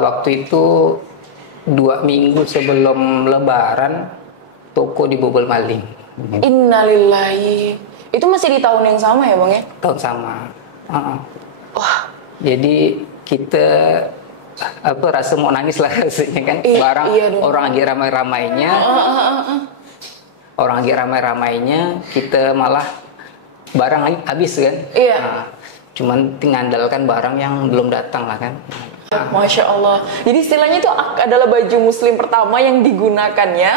Waktu itu 2 minggu sebelum Lebaran toko dibobol maling. Innalillahi. Itu masih di tahun yang sama ya bang ya? Tahun sama. Wah. Jadi kita rasa mau nangis lah rasanya kan. Barang iya dong. orang lagi ramai-ramainya. Orang lagi ramai-ramainya kita malah barang lagi habis kan. Iya. Cuman tinggalkan barang yang belum datang lah kan. Masya Allah. Jadi istilahnya itu adalah baju muslim pertama yang digunakannya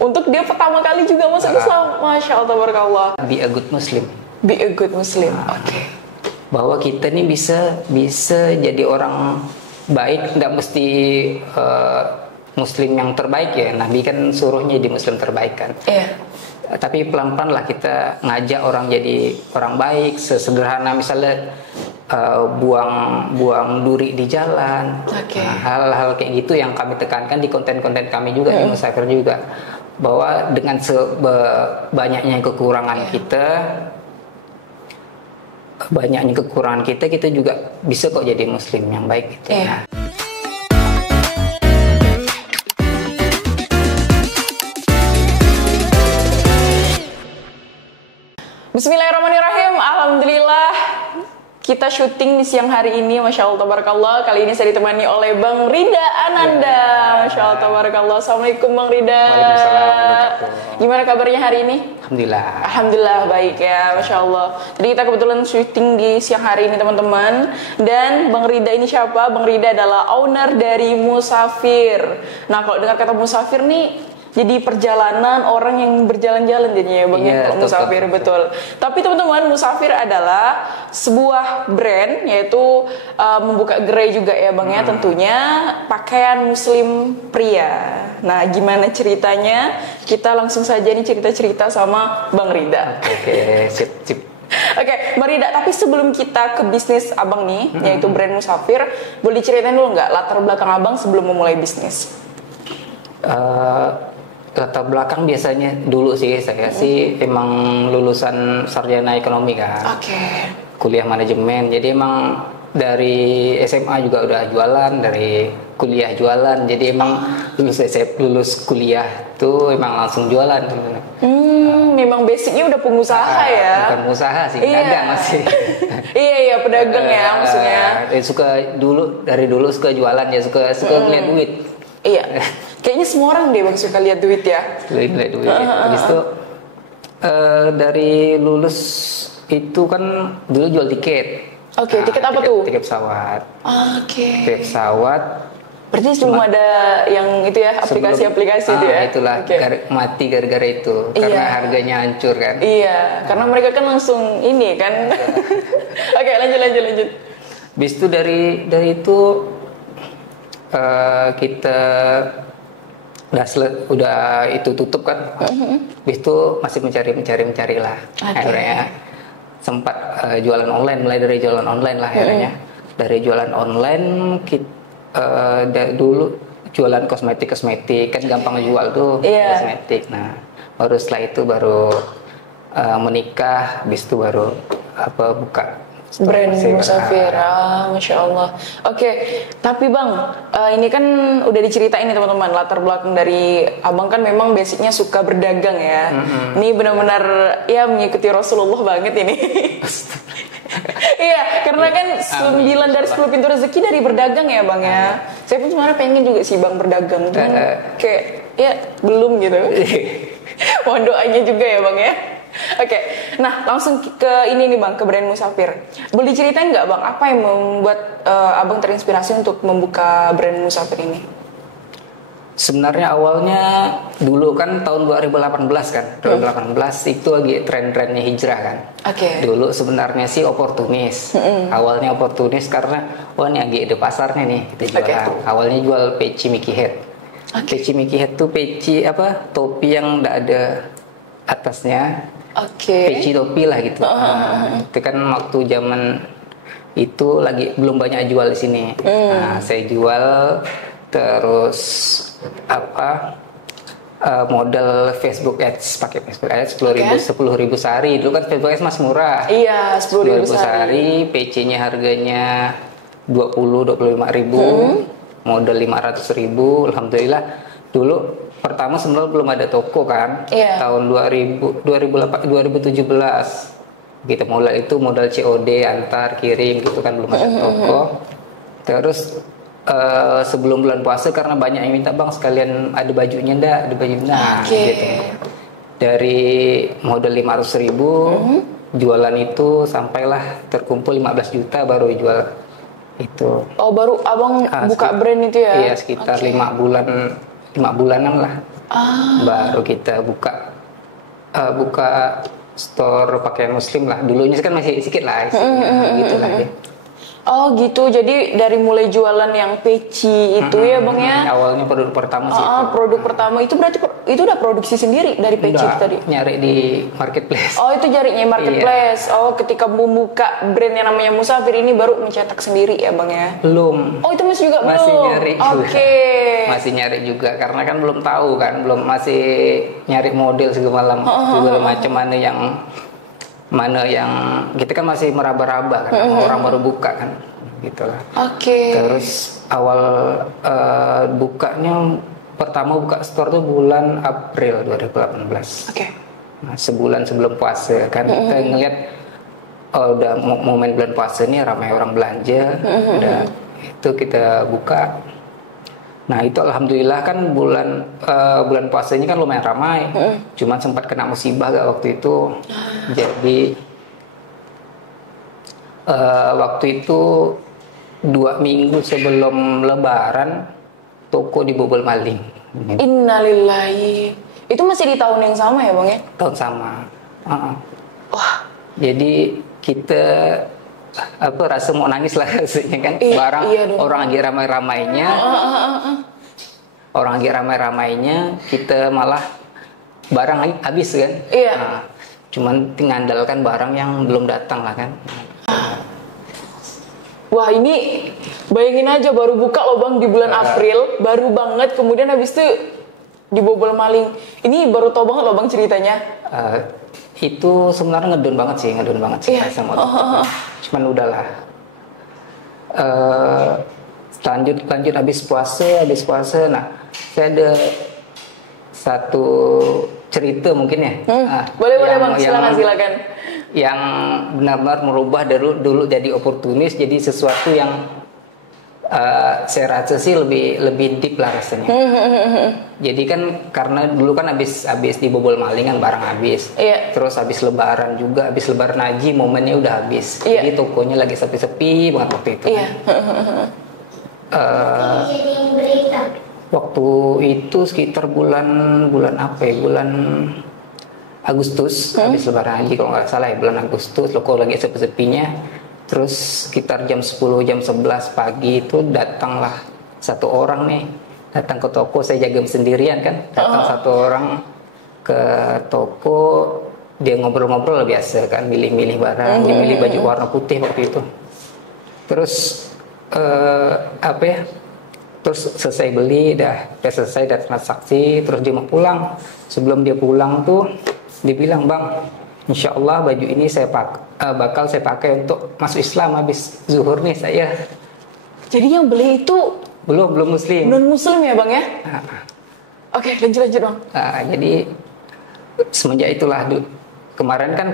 untuk dia pertama kali juga masuk Islam. Masya Allah, tabarakallah. Be a good Muslim. Be a good Muslim. Oke. Bahwa kita nih bisa jadi orang baik, nggak mesti Muslim yang terbaik ya. Nabi kan suruhnya jadi Muslim terbaik kan. Iya. Tapi pelan-pelan lah kita ngajak orang jadi orang baik. Sesederhana misalnya buang duri di jalan. Oke. Nah, hal-hal kayak gitu yang kami tekankan di konten-konten kami juga di Musafir juga, bahwa dengan banyaknya kekurangan kita, kita juga bisa kok jadi Muslim yang baik gitu. Iya. Bismillahirrahmanirrahim. Alhamdulillah kita syuting di siang hari ini, Masya Allah tabarakallah. Kali ini saya ditemani oleh Bang Rida Ananda. Masya Allah tabarakallah. Assalamualaikum Bang Rida. Waalaikumsalam. Gimana kabarnya hari ini? Alhamdulillah. Alhamdulillah baik ya, Masya Allah. Jadi kita kebetulan syuting di siang hari ini teman-teman. Dan Bang Rida ini siapa? Bang Rida adalah owner dari Musafir. Nah kalau dengar kata Musafir nih, jadi perjalanan orang yang berjalan-jalan jadinya ya Bang ya, kalau Musafir betul. Tapi teman-teman, Musafir adalah sebuah brand, yaitu membuka gerai juga ya Bang ya, tentunya pakaian muslim pria. Nah gimana ceritanya? Kita langsung saja nih cerita-cerita sama Bang Rida. Oke, sip. Oke, Bang Rida, tapi sebelum kita ke bisnis abang nih, yaitu brand Musafir, boleh diceritain dulu nggak latar belakang abang sebelum memulai bisnis? Latar belakang biasanya dulu sih saya sih emang lulusan sarjana ekonomi kan. Oke. Kuliah manajemen. Jadi emang dari SMA juga udah jualan, dari kuliah jualan. Jadi emang lulus kuliah tuh emang langsung jualan. Memang basicnya udah pengusaha ya. Bukan pengusaha sih, pedagang masih. Iya pedagang ya maksudnya. Dari dulu suka jualan ya, suka ngeliat duit. Iya. Kayaknya semua orang deh Bang suka lihat duit ya. Lihat duit. Habis itu dari lulus itu kan dulu jual tiket. Oke, tiket apa tuh? Tiket pesawat. Oke. Tiket pesawat. Berarti sebelum ada yang itu ya, aplikasi-aplikasi itu ya. Itulah mati gara-gara itu. Karena harganya hancur kan. Iya, karena mereka kan langsung ini kan. Oke, lanjut. Habis itu dari itu kita udah itu tutup kan. Habis itu masih mencari lah. Akhirnya sempat jualan online, mulai dari jualan online lah akhirnya. Dari jualan online dulu jualan kosmetik kan gampang jual tuh kosmetik. Nah, baru setelah itu baru menikah, habis itu baru buka brand Musafir. Masya Allah. Oke, tapi Bang, ini kan udah diceritain nih teman-teman, latar belakang dari abang kan memang basicnya suka berdagang ya. Ini benar-benar ya mengikuti Rasulullah banget ini. Iya, karena kan 9 dari 10 pintu rezeki dari berdagang ya Bang ya. Saya pun sebenarnya pengen juga sih Bang berdagang, cuman kayak ya belum gitu. Mohon doanya juga ya Bang ya. Oke, nah langsung ke ini nih Bang, ke brand Musafir. Boleh diceritain nggak Bang, apa yang membuat abang terinspirasi untuk membuka brand Musafir ini? Sebenarnya awalnya dulu kan tahun 2018 kan, 2018 itu lagi tren-trennya hijrah kan. Oke. Dulu sebenarnya sih oportunis. Awalnya oportunis karena ini lagi ada pasarnya nih kita jualan. Awalnya jual peci Mickey Head. Peci Mickey Head tuh peci topi yang nggak ada atasnya. Peci topi lah gitu. Itu kan waktu zaman itu lagi belum banyak jual di sini. Nah, saya jual terus modal Facebook Ads, pakai Facebook Ads 10.000 sehari. Dulu kan Facebook Ads masih murah. Iya, 10.000 sehari. PC-nya harganya 25.000, modal 500.000. Alhamdulillah dulu pertama sebenarnya belum ada toko kan, tahun 2017 kita mulai itu modal COD, antar kirim gitu kan, belum ada toko. Terus sebelum bulan puasa karena banyak yang minta, bang sekalian ada bajunya ndak, ada bajunya gitu. Dari modal 500.000 jualan itu sampailah terkumpul 15 juta baru jual itu. Oh baru abang buka brand itu ya? Iya sekitar 5 bulanan lah. Baru kita buka store pakaian muslim lah. Dulunya kan masih sedikit lah, gitu lah ya. Oh gitu, jadi dari mulai jualan yang peci itu ya bang ya? Awalnya produk pertama sih. Produk pertama itu berarti itu udah produksi sendiri dari peci itu tadi? Nyari di marketplace. Oh itu nyarinya marketplace. Oh ketika membuka brand yang namanya Musafir ini baru mencetak sendiri ya bang ya? Belum. Oh itu masih juga belum? Masih nyari juga. Masih nyari juga karena kan belum tahu kan, masih nyari model segala macam, mana yang kita kan masih meraba-raba kan, orang baru buka kan, gitulah. Terus awal bukanya pertama buka store tuh bulan April 2018. Nah, sebulan sebelum puasa kan kita ngeliat udah momen bulan puasa ini ramai orang belanja, udah itu kita buka. Nah itu alhamdulillah kan bulan puasanya kan lumayan ramai, cuman sempat kena musibah gak waktu itu. Jadi waktu itu 2 minggu sebelum Lebaran toko dibobol maling. Innalillahi. Itu masih di tahun yang sama ya bang ya? Tahun sama. Wah. Jadi kita rasa mau nangis lah rasanya kan, barang orang lagi ramai-ramainya kita malah barang habis kan. Cuman tinggalkan barang yang belum datang lah kan. Wah ini bayangin aja baru buka loh bang di bulan April, baru banget, kemudian habis itu dibobol maling. Ini baru tau banget loh bang ceritanya. Itu sebenarnya ngedon banget sih sama cuman udahlah. Lanjut habis puasa. Nah saya ada satu cerita mungkin ya. Boleh bang, silakan. Yang benar-benar merubah dari dulu jadi oportunis jadi sesuatu yang saya rasa sih lebih deep lah rasanya. Jadi kan karena dulu kan habis dibobol maling kan, barang habis. Terus habis lebaran haji momennya udah habis. Jadi tokonya lagi sepi-sepi banget waktu itu. Waktu itu sekitar bulan Agustus, habis lebaran haji kalau nggak salah ya, bulan Agustus toko lagi sepi-sepinya. Terus sekitar jam 10, jam 11 pagi itu datanglah satu orang nih, datang ke toko. Saya jaga sendirian kan, datang satu orang ke toko, dia ngobrol-ngobrol biasa kan, milih-milih barang, dia milih baju warna putih waktu itu. Terus terus selesai beli, udah selesai transaksi, terus dia mau pulang. Sebelum dia pulang tuh, dia bilang, bang, insya Allah baju ini bakal saya pakai untuk masuk Islam habis zuhur nih saya. Jadi yang beli itu belum muslim. Non muslim ya bang ya? Oke, lanjut bang. Jadi semenjak itulah kemarin kan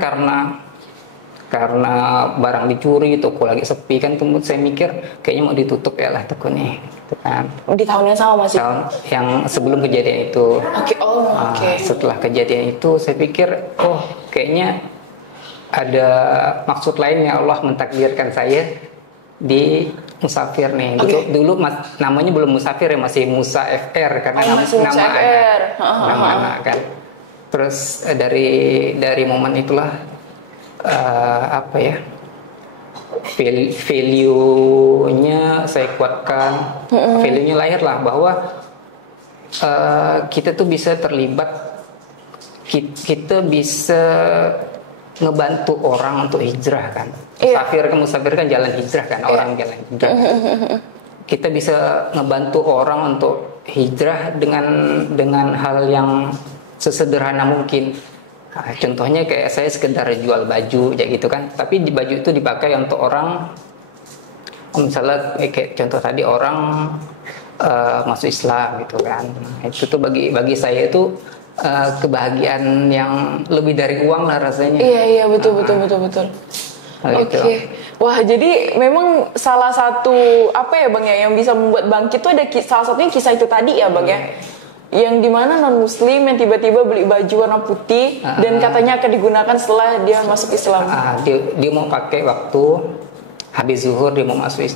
karena barang dicuri, toko lagi sepi kan, kemudian saya mikir kayaknya mau ditutup ya lah toko nih, gitu kan. Di tahun yang sama masih? Tahun yang sebelum kejadian itu. Setelah kejadian itu saya pikir, kayaknya ada maksud lain yang Allah mentakdirkan saya di Musafir nih. Dulu namanya belum Musafir ya, masih Musa FR karena nama anak kan. Terus dari momen itulah value-nya saya kuatkan. Value-nya lahir lah bahwa kita tuh bisa terlibat, kita bisa ngebantu orang untuk hijrah kan. Musafir kan jalan hijrah kan, orang jalan hijrah. Kita bisa ngebantu orang untuk hijrah dengan hal yang sesederhana mungkin. Contohnya kayak saya sekedar jual baju kayak gitu kan, tapi di baju itu dipakai untuk orang Misalnya kayak contoh tadi orang masuk Islam gitu kan, itu tuh bagi saya itu kebahagiaan yang lebih dari uang lah rasanya. Iya betul. Oke. Wah, jadi memang salah satu apa ya Bang ya yang bisa membuat bangkit itu ada salah satunya kisah itu tadi ya Bang ya. Yang dimana non muslim yang tiba-tiba beli baju warna putih dan katanya akan digunakan setelah dia masuk Islam. Dia mau pakai waktu habis zuhur, dia mau masuk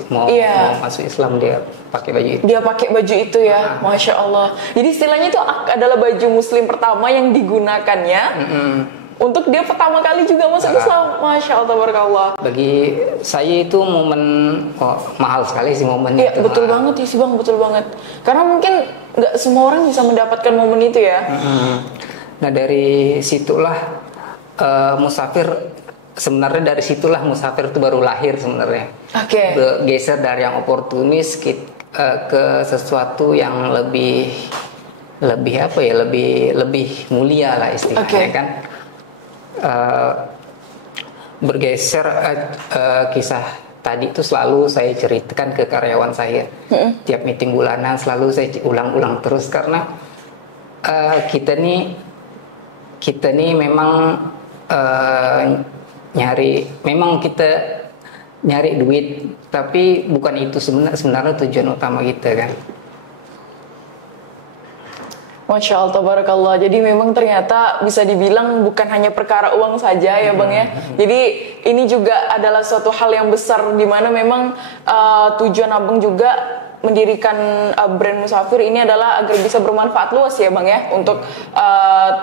Islam, dia pakai baju itu. Dia pakai baju itu ya, Masya Allah. Jadi istilahnya itu adalah baju muslim pertama yang digunakannya untuk dia pertama kali juga masuk Islam. Masya Allah, tabarakallah. Bagi saya itu momen mahal sekali sih momennya. Iya, betul banget sih Bang, betul banget. Karena mungkin nggak semua orang bisa mendapatkan momen itu ya. Nah dari situlah musafir. Sebenarnya dari situlah musafir itu baru lahir sebenarnya. Oke. Geser dari yang oportunis ke sesuatu yang lebih apa ya, lebih mulia lah istilahnya kan. Bergeser kisah tadi itu selalu saya ceritakan ke karyawan saya. Tiap meeting bulanan selalu saya ulang-ulang terus karena kita nih memang kita nyari duit, tapi bukan itu sebenarnya tujuan utama kita kan. Masya Allah, tabarakallah. Jadi memang ternyata bisa dibilang bukan hanya perkara uang saja ya Bang ya. Jadi ini juga adalah suatu hal yang besar di mana memang tujuan Abang juga mendirikan brand Musafir ini adalah agar bisa bermanfaat luas ya Bang ya untuk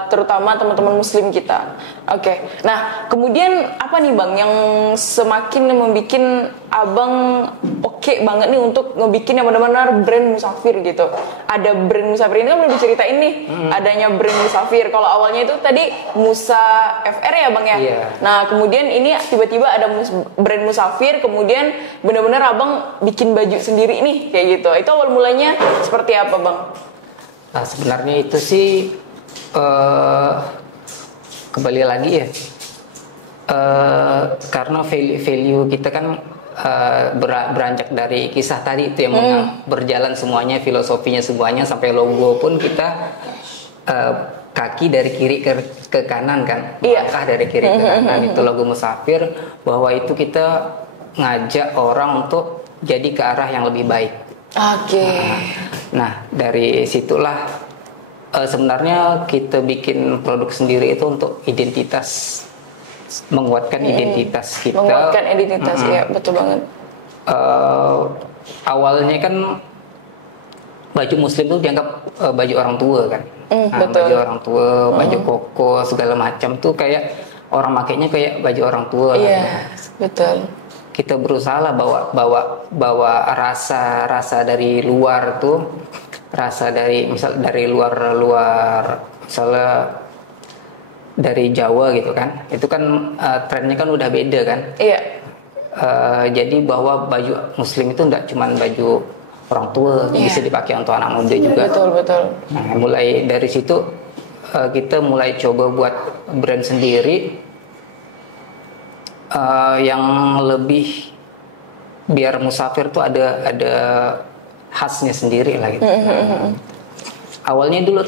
terutama teman-teman muslim kita. Oke. Nah, kemudian apa nih Bang yang semakin membuat Abang oke banget nih untuk ngebikin yang benar-benar brand Musafir gitu. Ada brand Musafir ini kan belum diceritain nih. Adanya brand Musafir. Kalau awalnya itu tadi Musa FR ya Bang ya. Iya. Nah, kemudian ini tiba-tiba ada brand Musafir, kemudian benar-benar Abang bikin baju sendiri nih kayak gitu. Itu awal mulanya seperti apa Bang? Nah, sebenarnya itu sih kembali lagi ya, karena value kita kan beranjak dari kisah tadi itu yang berjalan semuanya, filosofinya semuanya sampai logo pun kita kaki dari kiri ke kanan kan, langkah dari kiri ke kanan itu logo Musafir, bahwa itu kita ngajak orang untuk jadi ke arah yang lebih baik. Oke. Nah dari situlah sebenarnya kita bikin produk sendiri itu untuk identitas, menguatkan identitas kita. Menguatkan identitas, ya betul banget. Awalnya kan baju muslim itu dianggap baju orang tua kan. Betul. Baju orang tua, baju koko segala macam tuh kayak orang makainya kayak baju orang tua. Iya, betul. Kita berusaha lah bawa rasa dari luar tuh, rasa dari misal dari luar misalnya dari Jawa gitu kan, itu kan trennya kan udah beda kan. Iya. Jadi bahwa baju muslim itu enggak cuma baju orang tua, bisa dipakai untuk anak muda juga. Betul. Nah, mulai dari situ kita mulai coba buat brand sendiri yang lebih biar Musafir tuh ada khasnya sendiri lah gitu. Awalnya dulu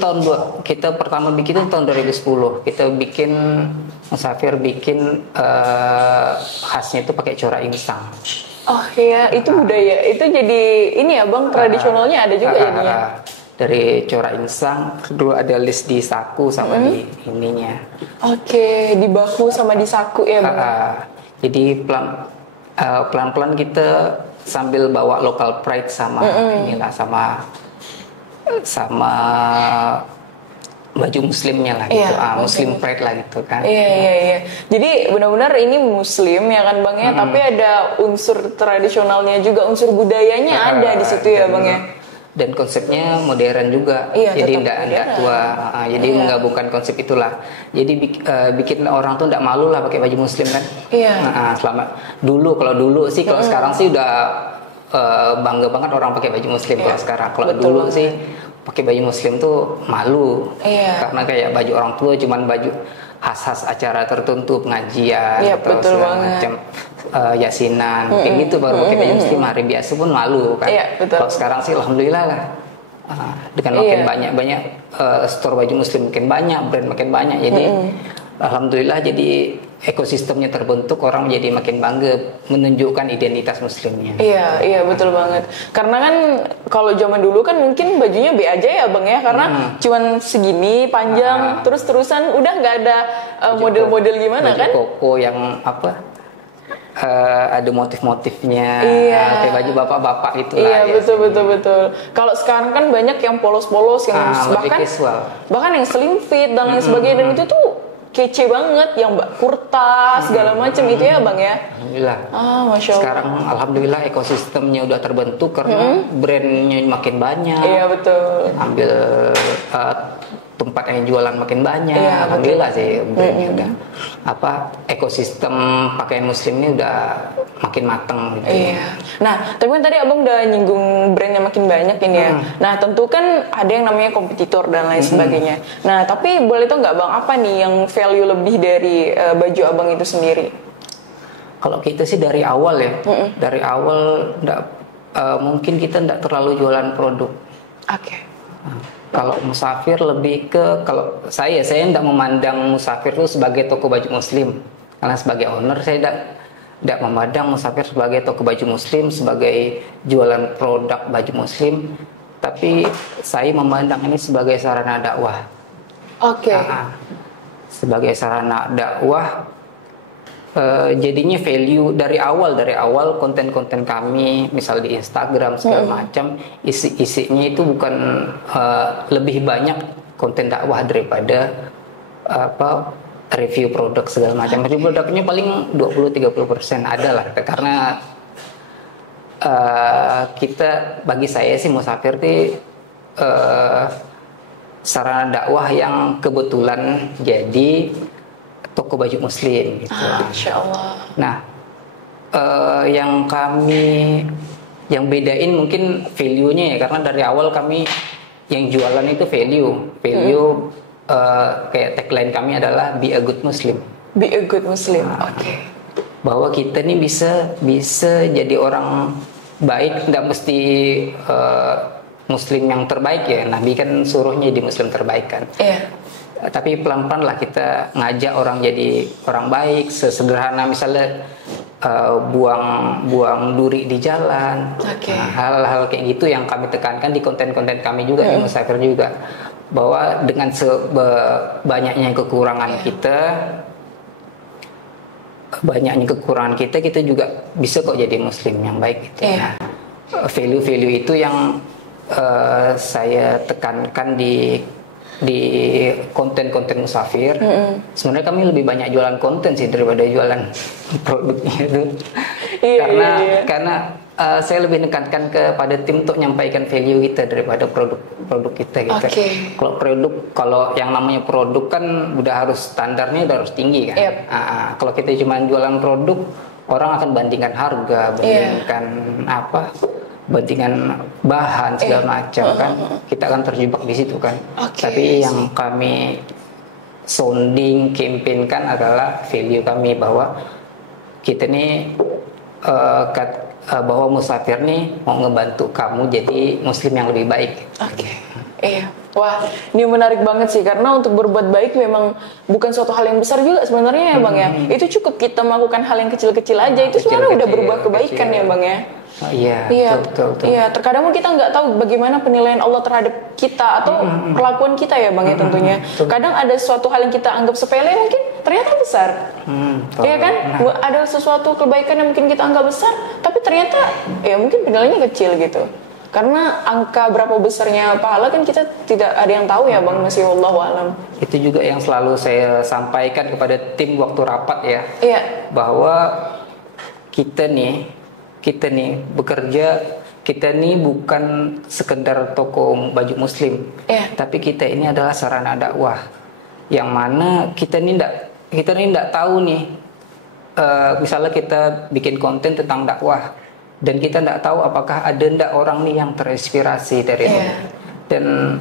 kita pertama bikin itu tahun 2010. Kita bikin Musafir bikin khasnya itu pakai corak insang. Oh iya, itu budaya. Itu jadi ini ya Bang, tradisionalnya ada juga jadinya. Dari corak insang, kedua ada list di saku sama di ininya. Oke, di bahu sama di saku ya Bang. Jadi pelan-pelan kita sambil bawa local pride sama inilah sama baju muslimnya lah gitu, muslim pride lah gitu kan. Iya. Jadi benar-benar ini muslim ya kan Bang ya, tapi ada unsur tradisionalnya juga, unsur budayanya ada di situ ya Bang ya. Dan konsepnya modern juga, jadi enggak tua, jadi menggabungkan konsep itulah. Jadi bikin orang tuh enggak malu lah pakai baju muslim kan. Selama kalau dulu sih, kalau sekarang sih udah bangga banget orang pakai baju muslim. Kalau sekarang, kalau dulu sih pakai baju muslim tuh malu, karena kayak baju orang tua cuman baju khas-khas acara tertentu, pengajian atau segala macam. yasinan, kayak gitu baru pakai baju muslim. Hari biasa pun malu kan. Betul. Kalau sekarang sih alhamdulillah lah. Dengan makin banyak store baju muslim makin banyak, brand makin banyak, jadi alhamdulillah jadi ekosistemnya terbentuk, orang jadi makin bangga menunjukkan identitas muslimnya. Iya betul banget. Karena kan kalau zaman dulu kan mungkin bajunya B aja ya bang ya, karena cuman segini panjang terus-terusan udah nggak ada model-model gimana baju kan? Koko yang apa? Ada motif-motifnya, kayak baju bapak-bapak gitu lah. Iya betul. Kalau sekarang kan banyak yang polos-polos yang bahkan yang slim fit dan lain sebagainya, dan itu tuh kece banget, yang kurta segala macam itu ya bang ya. Alhamdulillah. Masya Allah. Sekarang alhamdulillah ekosistemnya udah terbentuk karena brandnya makin banyak. Iya betul. Ambil tempat yang jualan makin banyak. Alhamdulillah sih brandnya udah ekosistem pakaian muslim ini udah makin mateng gitu. Nah, tapi kan tadi abang udah nyinggung brandnya makin banyak ini ya. Nah, tentu kan ada yang namanya kompetitor dan lain sebagainya. Nah, tapi boleh tuh nggak bang, apa nih yang value lebih dari baju abang itu sendiri? Kalau kita sih dari awal ya, dari awal mungkin kita nggak terlalu jualan produk. Kalau Musafir lebih ke, kalau saya tidak memandang Musafir itu sebagai toko baju muslim, karena sebagai owner saya tidak memandang Musafir sebagai toko baju muslim, sebagai jualan produk baju muslim, tapi saya memandang ini sebagai sarana dakwah. Sebagai sarana dakwah, jadinya value dari awal konten-konten kami, misal di Instagram segala macam, isinya itu bukan lebih banyak konten dakwah daripada review produk segala macam. Review produknya paling 20-30% ada lah, karena kita, bagi saya sih Musafir itu sarana dakwah yang kebetulan jadi toko baju muslim gitu. Masya Allah. Nah, yang bedain mungkin value-nya ya, karena dari awal kami yang jualan itu value kayak tagline kami adalah be a good muslim. Be a good muslim. Bahwa kita nih bisa jadi orang baik, tidak mesti muslim yang terbaik ya. Nabi kan suruhnya di muslim terbaik kan. Tapi pelan-pelan lah kita ngajak orang jadi orang baik, sesederhana misalnya buang duri di jalan. Hal-hal kayak gitu yang kami tekankan di konten-konten kami juga di Musafir juga, bahwa dengan banyaknya kekurangan kita juga bisa kok jadi muslim yang baik gitu. Value-value itu yang saya tekankan di konten-konten Musafir. Sebenarnya kami lebih banyak jualan konten sih daripada jualan produknya itu. Karena saya lebih menekankan kepada tim untuk menyampaikan value kita daripada produk kita gitu. Kalau yang namanya produk kan udah harus standarnya udah harus tinggi kan. Kalau kita cuma jualan produk, orang akan bandingkan harga, bandingan bahan segala macam kan, kita akan terjebak di situ kan. Tapi yang kami sounding campaignkan adalah value kami, bahwa kita nih bahwa Musafir nih mau ngebantu kamu jadi muslim yang lebih baik. Wah, ini menarik banget sih, karena untuk berbuat baik memang bukan suatu hal yang besar juga sebenarnya ya bang ya. Itu cukup kita melakukan hal yang kecil-kecil aja, itu sebenarnya udah berubah kebaikan ya bang ya. Betul. Terkadang kita nggak tahu bagaimana penilaian Allah terhadap kita atau perlakuan kita ya bang ya tentunya. Kadang ada suatu hal yang kita anggap sepele mungkin ternyata besar. Iya kan? Ada sesuatu kebaikan yang mungkin kita anggap besar, tapi ternyata ya mungkin penilaiannya kecil gitu. Karena angka berapa besarnya pahala kan kita tidak ada yang tahu ya bang, masih wallahu alam. Itu juga yang selalu saya sampaikan kepada tim waktu rapat ya. Bahwa kita nih bekerja, kita nih bukan sekedar toko baju muslim, tapi kita ini adalah sarana dakwah, yang mana kita nih ndak tahu nih, misalnya kita bikin konten tentang dakwah dan kita ndak tahu apakah ada ndak orang nih yang terinspirasi dari itu, dan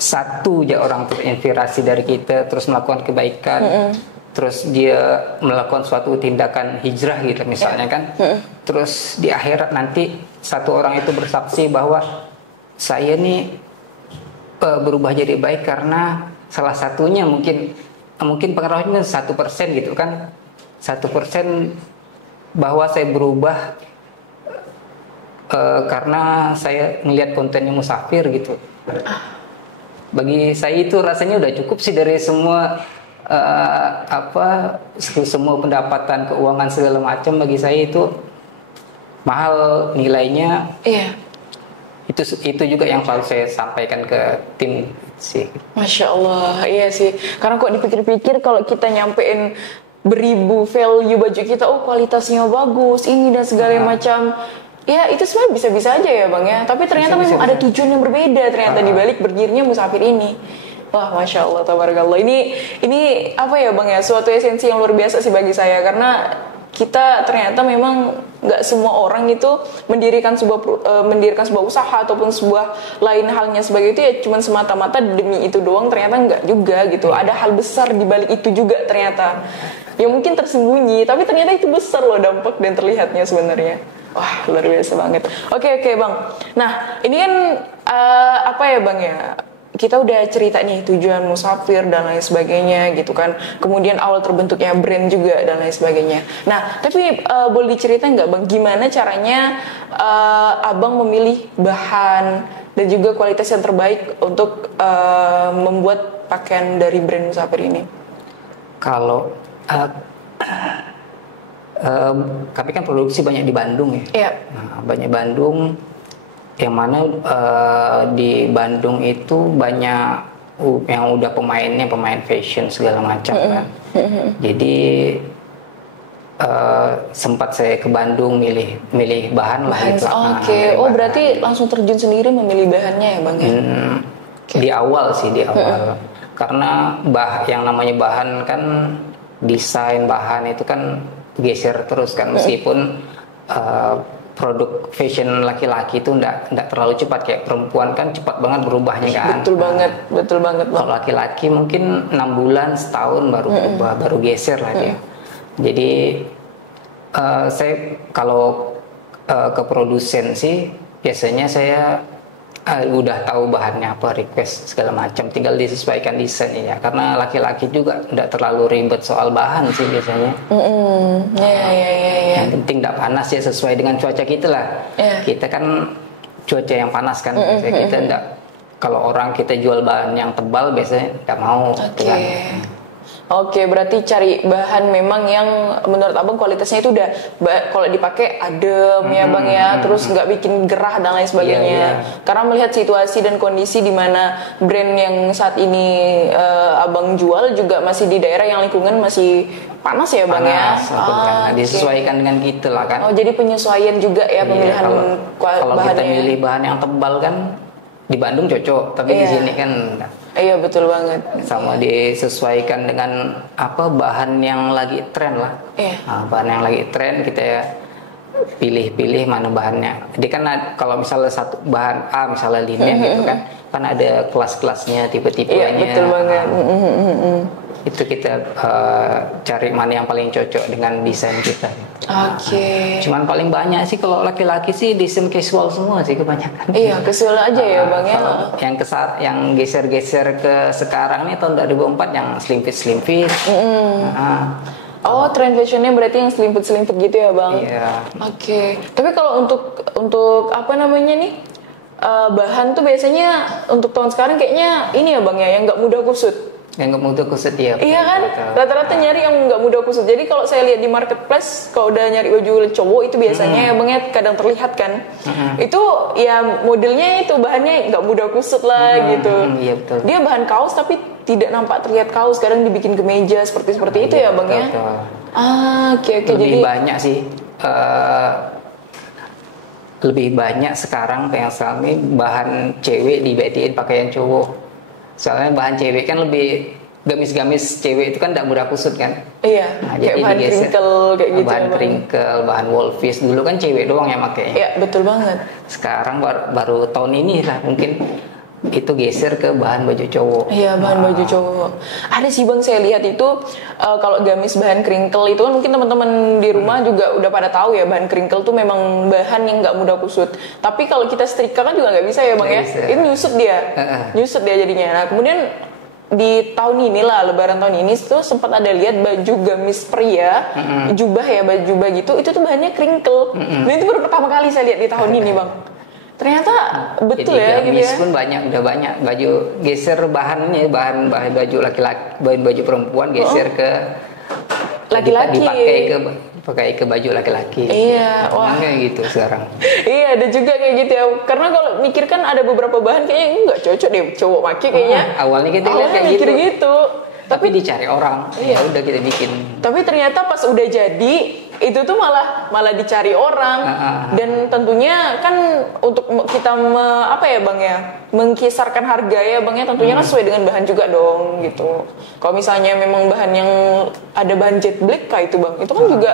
satu aja orang terinspirasi dari kita terus melakukan kebaikan, terus dia melakukan suatu tindakan hijrah gitu misalnya kan, terus di akhirat nanti satu orang itu bersaksi bahwa saya nih berubah jadi baik karena salah satunya mungkin pengaruhnya 1% gitu kan, 1% bahwa saya berubah karena saya melihat kontennya Musafir gitu. Bagi saya itu rasanya udah cukup sih dari semua semua pendapatan keuangan segala macam. Bagi saya itu mahal nilainya. Iya. Itu juga yang selalu saya sampaikan ke tim sih. Masya Allah, iya sih. Karena kok dipikir-pikir kalau kita nyampein beribu value baju kita, oh kualitasnya bagus, ini dan segala macam. Ya itu sebenarnya bisa-bisa aja ya Bang ya. Tapi ternyata memang ada tujuan yang berbeda ternyata di balik berdirinya Musafir ini. Wah, Masya Allah, tabarakallah. Ini apa ya Bang ya, suatu esensi yang luar biasa sih bagi saya. Karena kita ternyata memang nggak semua orang itu mendirikan sebuah usaha ataupun sebuah lain halnya sebagai itu ya cuman semata-mata demi itu doang, ternyata nggak juga gitu. Ada hal besar di balik itu juga ternyata. Ya mungkin tersembunyi, tapi ternyata itu besar loh dampak dan terlihatnya sebenarnya. Wah, luar biasa banget. Oke Bang. Nah, ini kan apa ya Bang ya? Kita udah cerita nih tujuan Musafir dan lain sebagainya gitu kan. Kemudian awal terbentuknya brand juga dan lain sebagainya. Nah, tapi boleh diceritain nggak Bang gimana caranya Abang memilih bahan dan juga kualitas yang terbaik untuk membuat pakaian dari brand Musafir ini? Kalau kami kan produksi banyak di Bandung ya. Iya. Nah, banyak Bandung. Yang mana di Bandung itu banyak yang udah pemain fashion segala macam kan. Jadi sempat saya ke Bandung milih bahan lah gitu. Oke. Oh berarti langsung terjun sendiri memilih bahannya ya Bang ya? Di awal. Karena yang namanya bahan kan, desain bahan itu kan geser terus kan, meskipun produk fashion laki-laki itu enggak terlalu cepat, kayak perempuan kan cepat banget berubahnya kan. Betul banget. Kalau laki-laki mungkin 6 bulan, setahun baru berubah, baru geser lah dia. Jadi saya kalau ke produsen sih biasanya saya udah tahu bahannya apa, request segala macam, tinggal disesuaikan desainnya ya. Karena laki-laki juga enggak terlalu ribet soal bahan sih biasanya. Yang penting enggak panas ya, sesuai dengan cuaca kita lah. Kita kan cuaca yang panas kan, kita enggak, kalau orang kita jual bahan yang tebal biasanya enggak mau. Oke, berarti cari bahan memang yang menurut Abang kualitasnya itu udah kalau dipakai adem ya Bang ya, terus nggak bikin gerah dan lain sebagainya. Karena melihat situasi dan kondisi di mana brand yang saat ini Abang jual juga masih di daerah yang lingkungan masih panas ya Bang ya. Disesuaikan dengan kita lah kan. Oh, jadi penyesuaian juga ya pemilihan kalau kita milih bahan yang tebal kan di Bandung cocok, tapi di sini kan iya betul banget. Sama disesuaikan dengan bahan yang lagi tren lah. Bahan yang lagi tren kita ya pilih mana bahannya. Jadi kan kalau misalnya satu bahan A misalnya linen gitu kan ada kelas-kelasnya, tipe-tipenya. Iya betul banget. Itu kita cari mana yang paling cocok dengan desain kita. Cuman paling banyak sih kalau laki-laki sih desain casual semua sih kebanyakan. Iya casual aja ya Bang ya. Yang geser-geser ke sekarang nih tahun 2004 yang slim fit. Tren fashionnya berarti yang slim fit gitu ya Bang. Iya. Tapi kalau untuk apa namanya nih bahan tuh biasanya untuk tahun sekarang kayaknya ini ya Bang ya, yang nggak mudah kusut. Yang nggak mudah kusut ya. Iya kan, rata-rata nyari yang nggak mudah kusut. Jadi kalau saya lihat di marketplace, kalau udah nyari baju cowok itu biasanya ya Bang ya kadang terlihat kan. Itu ya modelnya itu bahannya nggak mudah kusut lah gitu. Iya betul. Dia bahan kaos tapi tidak nampak terlihat kaos. Kadang dibikin kemeja seperti itu ya Bang ya. Oke. Lebih banyak sih. Lebih banyak sekarang yang kami bahan cewek dibediin pakaian cowok. Soalnya bahan cewek kan lebih gamis-gamis, cewek itu kan tidak mudah kusut kan. Iya. Kayak bahan crinkle kayak gitu. Bahan crinkle, bahan wolfish dulu kan cewek doang yang pakai. Iya betul banget. Sekarang baru tahun ini lah mungkin itu geser ke bahan baju cowok. Iya, bahan baju cowok. Ada sih Bang, saya lihat itu kalau gamis bahan crinkle itu kan mungkin teman-teman di rumah juga udah pada tahu ya, bahan crinkle tuh memang bahan yang nggak mudah kusut. Tapi kalau kita setrika kan juga nggak bisa ya Bang ya. Ini nyusut dia. Nyusut dia jadinya. Nah, kemudian di tahun inilah, lebaran tahun ini tuh sempat ada lihat baju gamis pria, jubah ya, baju jubah gitu, itu tuh bahannya crinkle. Dan itu baru pertama kali saya lihat di tahun ini Bang. Ternyata betul. Jadi ya gitu ya. pun udah banyak baju geser bahannya, bahan baju laki-laki, bahan baju perempuan geser ke laki-laki, dipakai ke baju laki-laki. Iya, wah kayak gitu sekarang. Iya, ada juga kayak gitu ya. Karena kalau mikir kan ada beberapa bahan kayaknya nggak cocok deh cowok pakai kayaknya. Awalnya kita lihat kayak mikir gitu. Tapi dicari orang. Iya. Ya udah kita bikin. Tapi ternyata pas udah jadi itu tuh malah dicari orang. Dan tentunya kan untuk kita Bang ya, mengkisarkan harga ya Bang ya, tentunya kan sesuai dengan bahan juga dong gitu. Kalau misalnya memang bahan yang ada bahan jet black kayak itu Bang, itu kan juga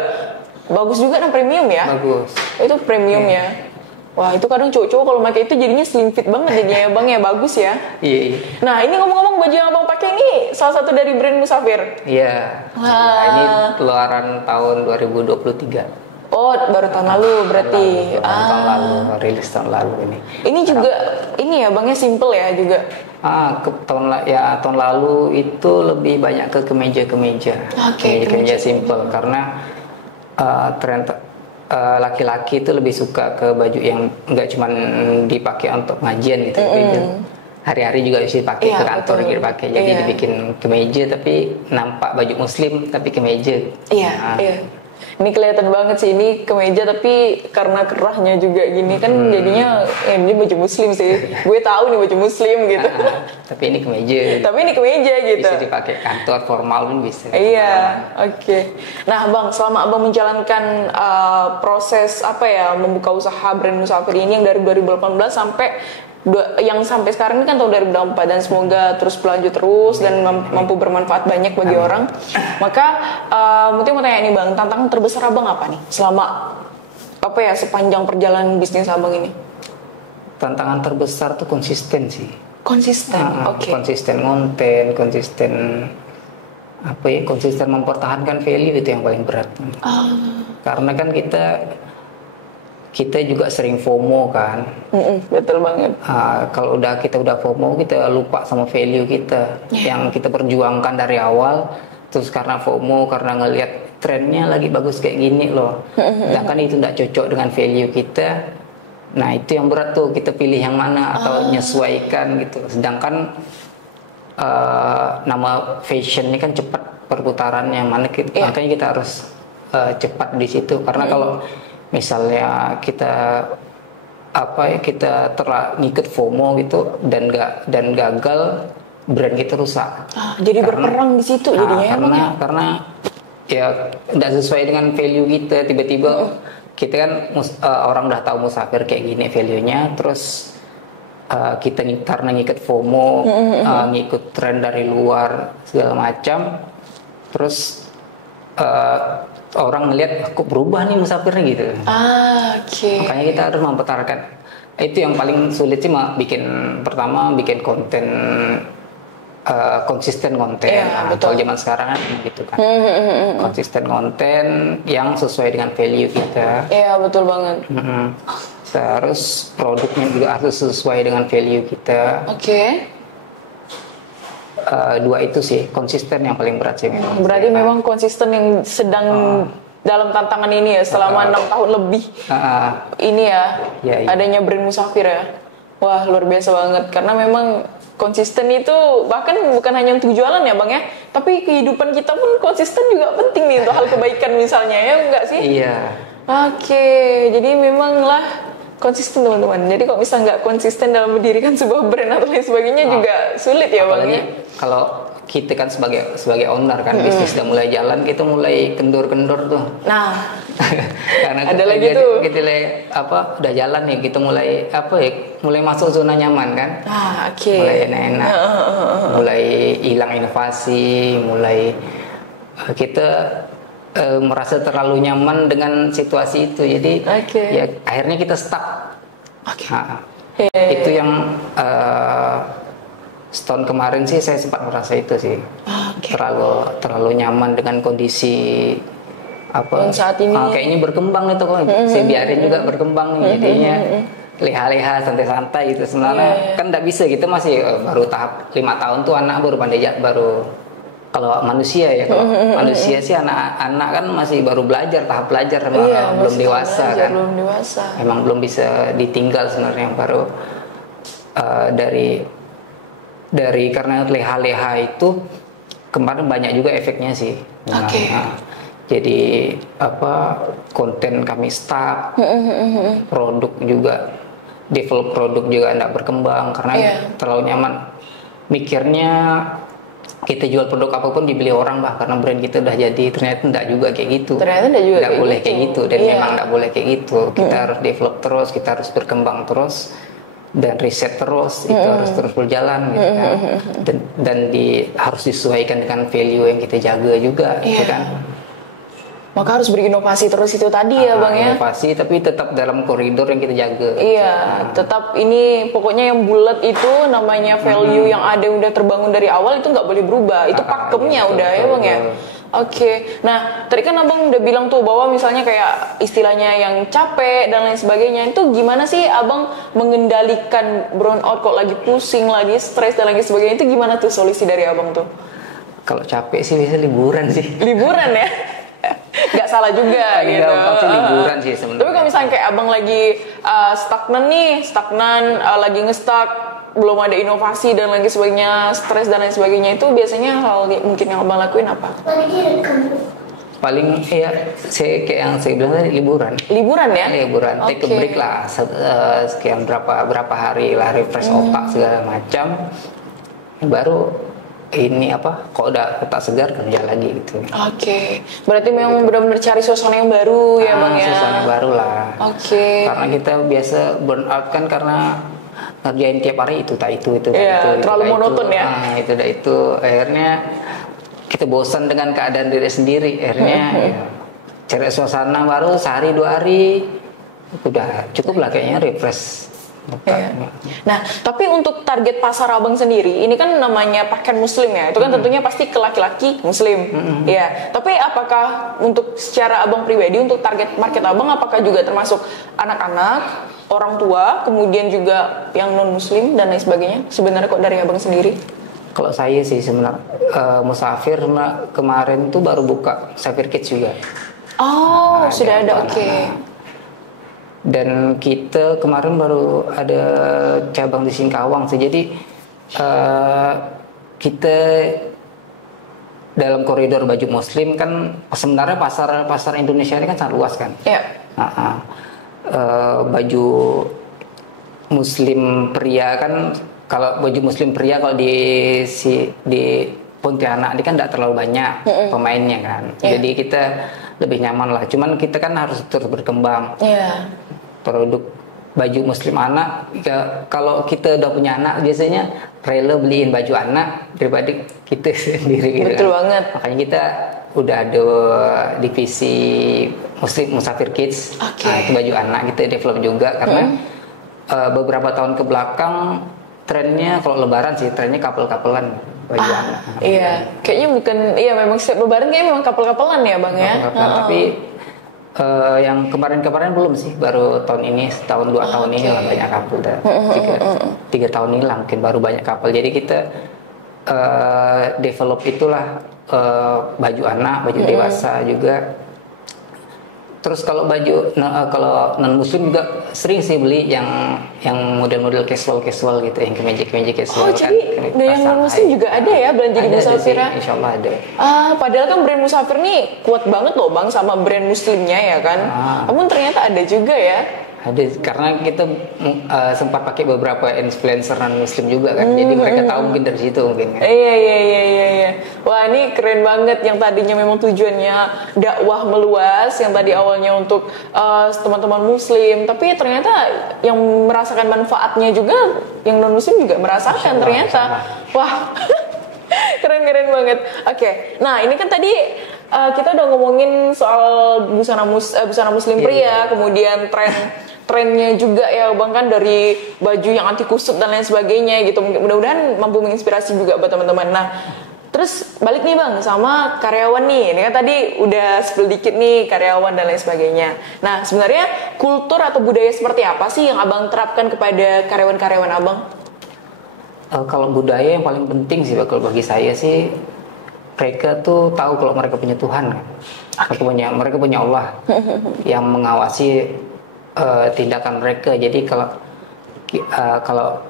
bagus juga dan premium ya. Bagus. Itu premium ya. Wah, itu kadang cowok-cowok kalau pakai itu jadinya slim fit banget jadinya ya Bang ya, bagus ya. Iya. Nah, ini ngomong-ngomong baju yang Abang pakai ini salah satu dari brand Musafir. Iya. Nah, ini keluaran tahun 2023. Oh, baru tahun lalu berarti. Tahun lalu, rilis tahun lalu ini. Ini juga ini ya Bang ya, simple ya juga. Tahun lalu itu lebih banyak ke kemeja-kemeja. Kemeja simple karena tren laki-laki itu lebih suka ke baju yang nggak cuma dipakai untuk ngajian gitu. Hari-hari juga bisa dipakai ke kantor gitu pakai. Jadi dibikin kemeja tapi nampak baju muslim tapi kemeja. Iya. Ini kelihatan banget sih, ini kemeja tapi karena kerahnya juga gini kan jadinya ini baju muslim sih. Gue tahu nih baju muslim gitu. Tapi ini kemeja. Tapi ini kemeja gitu. Bisa dipakai kantor formal pun bisa. Iya, oke. Nah, Bang, selama Abang menjalankan proses membuka usaha brand Musafir ini yang dari 2018 sampai yang sampai sekarang ini kan tahun 2024, dan semoga terus berlanjut terus dan mampu bermanfaat banyak bagi orang. Maka mungkin mau tanya nih Bang, tantangan terbesar Abang apa nih selama sepanjang perjalanan bisnis Abang ini? Tantangan terbesar tuh konsisten sih. Konsisten, oke. Konsisten konten, konsisten mempertahankan value itu yang paling berat. Karena kan kita juga sering FOMO kan. Betul banget. Kalau kita udah FOMO, kita lupa sama value kita yang kita perjuangkan dari awal. Terus karena FOMO, karena ngelihat trennya lagi bagus kayak gini loh, sedangkan itu tidak cocok dengan value kita. Nah itu yang berat tuh, kita pilih yang mana atau menyesuaikan gitu. Sedangkan nama fashion ini kan cepat perputarannya, makanya kita harus cepat di situ. Karena kalau misalnya kita ngikut FOMO gitu dan gagal, brand kita rusak. Jadi berperang di situ jadinya. Karena ya tidak sesuai dengan value kita. Tiba-tiba kita kan orang udah tahu Musafir kayak gini value-nya, terus kita karena ngikut FOMO, ngikut tren dari luar segala macam, terus orang ngelihat kok berubah nih Musafirnya gitu. Makanya kita harus mempertahankan. Itu yang paling sulit sih, bikin konten, konsisten konten. Kalau zaman sekarang gitu kan. Konsisten konten yang sesuai dengan value kita. Iya, betul banget. Terus produknya juga harus sesuai dengan value kita. Dua itu sih, konsisten yang paling berat sih memang. Berarti memang konsisten yang sedang dalam tantangan ini ya selama 6 tahun lebih. Ini adanya brand Musafir ya. Wah, luar biasa banget, karena memang konsisten itu bahkan bukan hanya untuk jualan ya Bang ya, tapi kehidupan kita pun konsisten juga penting nih untuk hal kebaikan misalnya, ya enggak sih? Iya. Jadi memang konsisten teman-teman. Jadi kalau misalnya nggak konsisten dalam mendirikan sebuah brand atau lain sebagainya juga sulit ya Bang ya. Kalau kita kan sebagai owner kan, bisnis udah mulai jalan, kita mulai kendor-kendor tuh. Nah, karena ada lagi tuh. Kita udah jalan nih, kita mulai masuk zona nyaman kan. Mulai enak-enak, mulai hilang inovasi, mulai kita merasa terlalu nyaman dengan situasi itu, jadi ya akhirnya kita stuck. Itu yang setahun kemarin sih saya sempat merasa itu sih. Terlalu nyaman dengan kondisi apa saat ini. Kayaknya berkembang itu kok. Saya biarin juga berkembang jadinya leha-leha santai-santai gitu. Sebenarnya kan nggak bisa gitu, masih baru tahap 5 tahun tuh anak baru pandai baru. Kalau manusia ya, kalau manusia sih anak-anak kan masih baru belajar, tahap belajar, belum dewasa kan. Belum dewasa. Emang belum bisa ditinggal sebenarnya, baru dari karena leha-leha itu kemarin banyak juga efeknya sih. Jadi konten kami stuck, produk juga, develop produk juga tidak berkembang karena terlalu nyaman. Mikirnya kita jual produk apapun dibeli orang karena brand kita udah jadi, ternyata tidak juga kayak gitu. Tidak boleh kayak gitu, dan memang tidak boleh kayak gitu. Kita harus develop terus, kita harus berkembang terus, dan riset terus, itu harus terus berjalan gitu kan. Dan harus disesuaikan dengan value yang kita jaga juga, gitu kan. Maka harus berinovasi terus itu tadi ya Bang ya. Inovasi tapi tetap dalam koridor yang kita jaga. Tetap ini pokoknya yang bulat itu namanya value yang ada udah terbangun dari awal itu nggak boleh berubah. Itu pakemnya udah ya Bang ya. Nah tadi kan Abang udah bilang tuh bahwa misalnya kayak istilahnya yang capek dan lain sebagainya, itu gimana sih Abang mengendalikan burnout kok lagi pusing, lagi stres dan lain sebagainya, itu gimana tuh solusi dari Abang tuh? Kalau capek sih bisa liburan sih. Liburan ya? Gak salah juga gitu. Pasti liburan sih sebenarnya. Tapi kalau misalnya kayak Abang lagi stagnan, lagi nge-stuck, belum ada inovasi dan lain sebagainya, stres dan lain sebagainya, itu biasanya hal mungkin yang Abang lakuin apa? Paling kayak yang saya bilang tadi, liburan ya. Liburan, take a break lah, sekian berapa hari lah, refresh otak segala macam, baru ini kok udah otak segar kerja lagi gitu. Berarti memang benar-benar cari suasana yang baru ya Bang ya. Suasana baru lah. Karena kita biasa burn out kan karena ngerjain tiap hari itu terlalu monoton ya. Itu akhirnya kita bosan dengan keadaan diri sendiri, akhirnya cari suasana baru sehari 2 hari udah cukup lah kayaknya refresh. Nah, tapi untuk target pasar Abang sendiri, ini kan namanya pakaian muslim ya, itu kan tentunya pasti ke laki-laki muslim, ya. Tapi apakah untuk secara Abang pribadi, untuk target market Abang, apakah juga termasuk anak-anak, orang tua, kemudian juga yang non muslim dan lain sebagainya? Sebenarnya kok dari Abang sendiri? Kalau saya sih sebenarnya Musafir kemarin tuh baru buka Musafir Kids juga. Sudah ada, Dan kita kemarin baru ada cabang di Singkawang sih. Jadi kita dalam koridor baju muslim kan sebenarnya pasar Indonesia ini kan sangat luas kan. Baju muslim pria kan, kalau baju muslim pria kalau di Pontianak ini kan tidak terlalu banyak pemainnya kan. Jadi kita lebih nyaman lah. Cuman kita kan harus terus berkembang. Produk baju muslim anak, kalau kita udah punya anak biasanya rela beliin baju anak daripada kita sendiri. Betul banget. Makanya kita udah ada divisi Musafir Kids. Itu baju anak kita develop juga karena beberapa tahun ke belakang trennya kalau lebaran sih trennya couple-couplean baju anak. Kayaknya bukan, memang setiap lebaran kayaknya memang couple-couplean ya Bang ya. Tapi yang kemarin belum sih, baru tahun ini, setahun 2 tahun ini lah banyak couple, 3 tahun ini lah mungkin baru banyak couple. Jadi kita develop itulah baju anak, baju dewasa juga. Terus kalau kalau non muslim juga sering sih beli yang model-model casual gitu, yang kemeja casual. Jadi yang non muslim juga ada ya belanja di Musafir? Insya Allah ada. Padahal kan brand Musafir nih kuat banget loh Bang sama brand muslimnya ya kan. Namun ternyata ada juga ya. Ada, karena kita sempat pakai beberapa influencer non muslim juga kan, jadi mereka tahu mungkin dari situ mungkin kan. Iya. Wah ini keren banget, yang tadinya memang tujuannya dakwah meluas, yang tadi awalnya untuk teman-teman muslim, tapi ternyata yang merasakan manfaatnya juga yang non muslim juga merasakan ternyata. Wah keren banget. Nah ini kan tadi kita udah ngomongin soal busana muslim pria, kemudian tren trennya juga ya bang kan, dari baju yang anti kusut dan lain sebagainya gitu. Mudah-mudahan mampu menginspirasi juga buat teman-teman. Nah terus balik nih bang sama karyawan nih, ini kan tadi udah spill dikit nih karyawan dan lain sebagainya. Nah sebenarnya kultur atau budaya seperti apa sih yang abang terapkan kepada karyawan-karyawan abang? Kalau budaya yang paling penting sih kalau bagi saya sih, mereka tuh tahu kalau mereka punya Tuhan, mereka punya Allah yang mengawasi tindakan mereka. Jadi kalau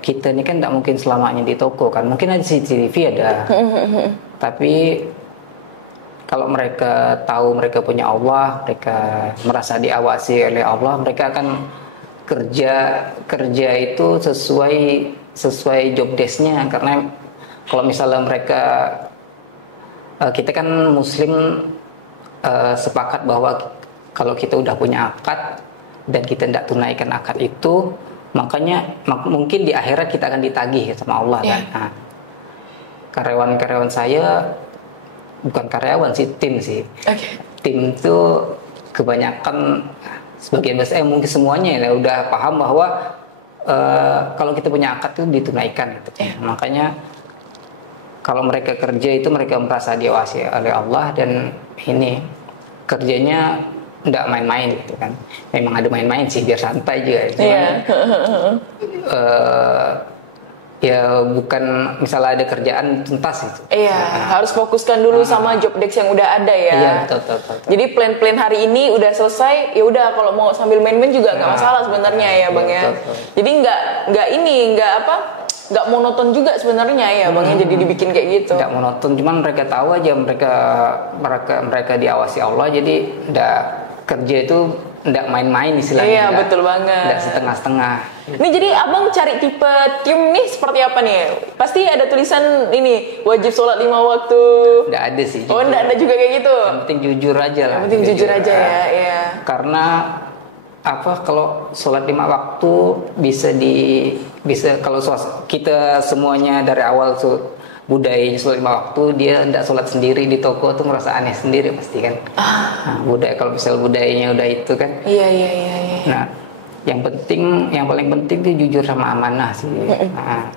kita ini kan tidak mungkin selamanya di toko kan, mungkin ada CCTV ada, tapi kalau mereka tahu mereka punya Allah, mereka merasa diawasi oleh Allah, mereka akan kerja itu sesuai job desk-nya. Karena kalau misalnya mereka, kita kan Muslim sepakat bahwa kalau kita udah punya akad dan kita tidak tunaikan akad itu, makanya mungkin di akhirat kita akan ditagih sama Allah kan. Nah, karyawan saya bukan karyawan sih, tim sih. Tim itu kebanyakan sebagian besar mungkin semuanya ya udah paham bahwa kalau kita punya akad itu ditunaikan gitu. Makanya kalau mereka kerja itu mereka merasa diawasi oleh Allah, dan ini kerjanya nggak main-main gitu kan. Memang ada main-main sih biar santai juga. Ya bukan misalnya ada kerjaan tuntas gitu. Harus fokuskan dulu sama job desk yang udah ada ya. Iya betul. Jadi plan hari ini udah selesai, ya udah kalau mau sambil main-main juga nggak masalah sebenarnya ya bang ya. Jadi nggak monoton juga sebenarnya ya bang ya. Jadi dibikin kayak gitu. Nggak monoton, cuman mereka tahu aja mereka diawasi Allah, jadi kerja itu nggak main-main istilahnya. Iya betul banget. Nggak setengah-setengah. Ini jadi abang cari tipe tim nih seperti apa nih? Pasti ada tulisan ini wajib sholat 5 waktu. Nggak ada sih. Oh nggak ada juga kayak gitu. Yang penting jujur aja lah. Yang penting jujur aja ya. Iya. Karena kalau sholat 5 waktu bisa kalau kita semuanya dari awal budayanya sholat 5 waktu, dia tidak sholat sendiri di toko tuh merasa aneh sendiri pasti kan. Nah, kalau misalnya budayanya udah itu kan. Iya. Nah, yang paling penting tuh jujur sama amanah sih. Nah,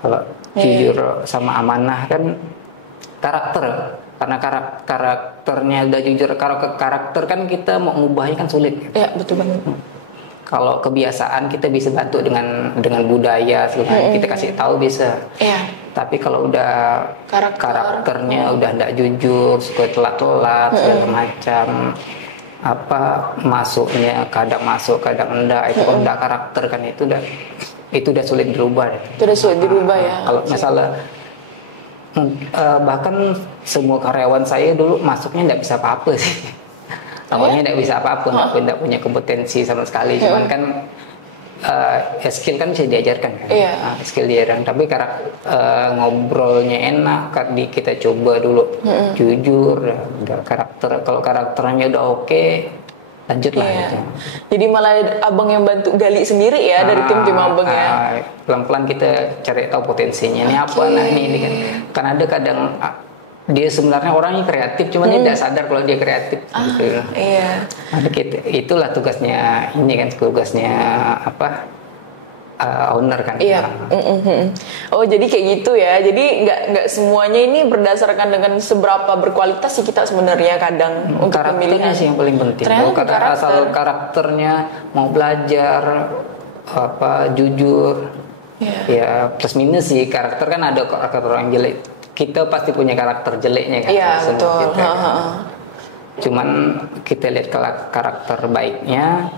kalau jujur sama amanah kan karakter. Karena karakternya udah jujur, karakter kan kita mau ngubahnya kan sulit. Iya betul banget. Kalau kebiasaan kita bisa bantu dengan budaya, kita kasih tahu bisa. Iya. Tapi kalau udah karakternya udah tidak jujur, suka telat-telat segala macam, masuknya kadang masuk kadang enggak, itu kalau udah karakter kan itu udah sulit dirubah. Itu udah sulit dirubah ya. Kalau misalnya bahkan semua karyawan saya dulu masuknya tidak bisa apa-apa sih. Awalnya tidak bisa apa-apa, tidak punya kompetensi sama sekali. Cuman kan skill kan bisa diajarkan kan. Skill diajarkan, tapi ngobrolnya enak, kita coba dulu jujur, kalau karakternya udah oke, lanjutlah gitu. Jadi malah abang yang bantu gali sendiri ya dari tim abang ya. Pelan-pelan kita cari tahu potensinya ini apa. Nah ini kan ada kadang dia sebenarnya orangnya kreatif, cuman dia tidak sadar kalau dia kreatif. Gitu. Iya. Itulah tugasnya owner kan. Iya. Oh jadi kayak gitu ya. Jadi nggak semuanya ini berdasarkan dengan seberapa berkualitas sih kita sebenarnya kadang untuk karakternya sih yang paling penting. Karena asal karakternya mau belajar jujur. Ya plus minus sih, karakter kan ada karakter orang jelek. Kita pasti punya karakter jeleknya kan. Iya betul. Cuman kita lihat karakter baiknya,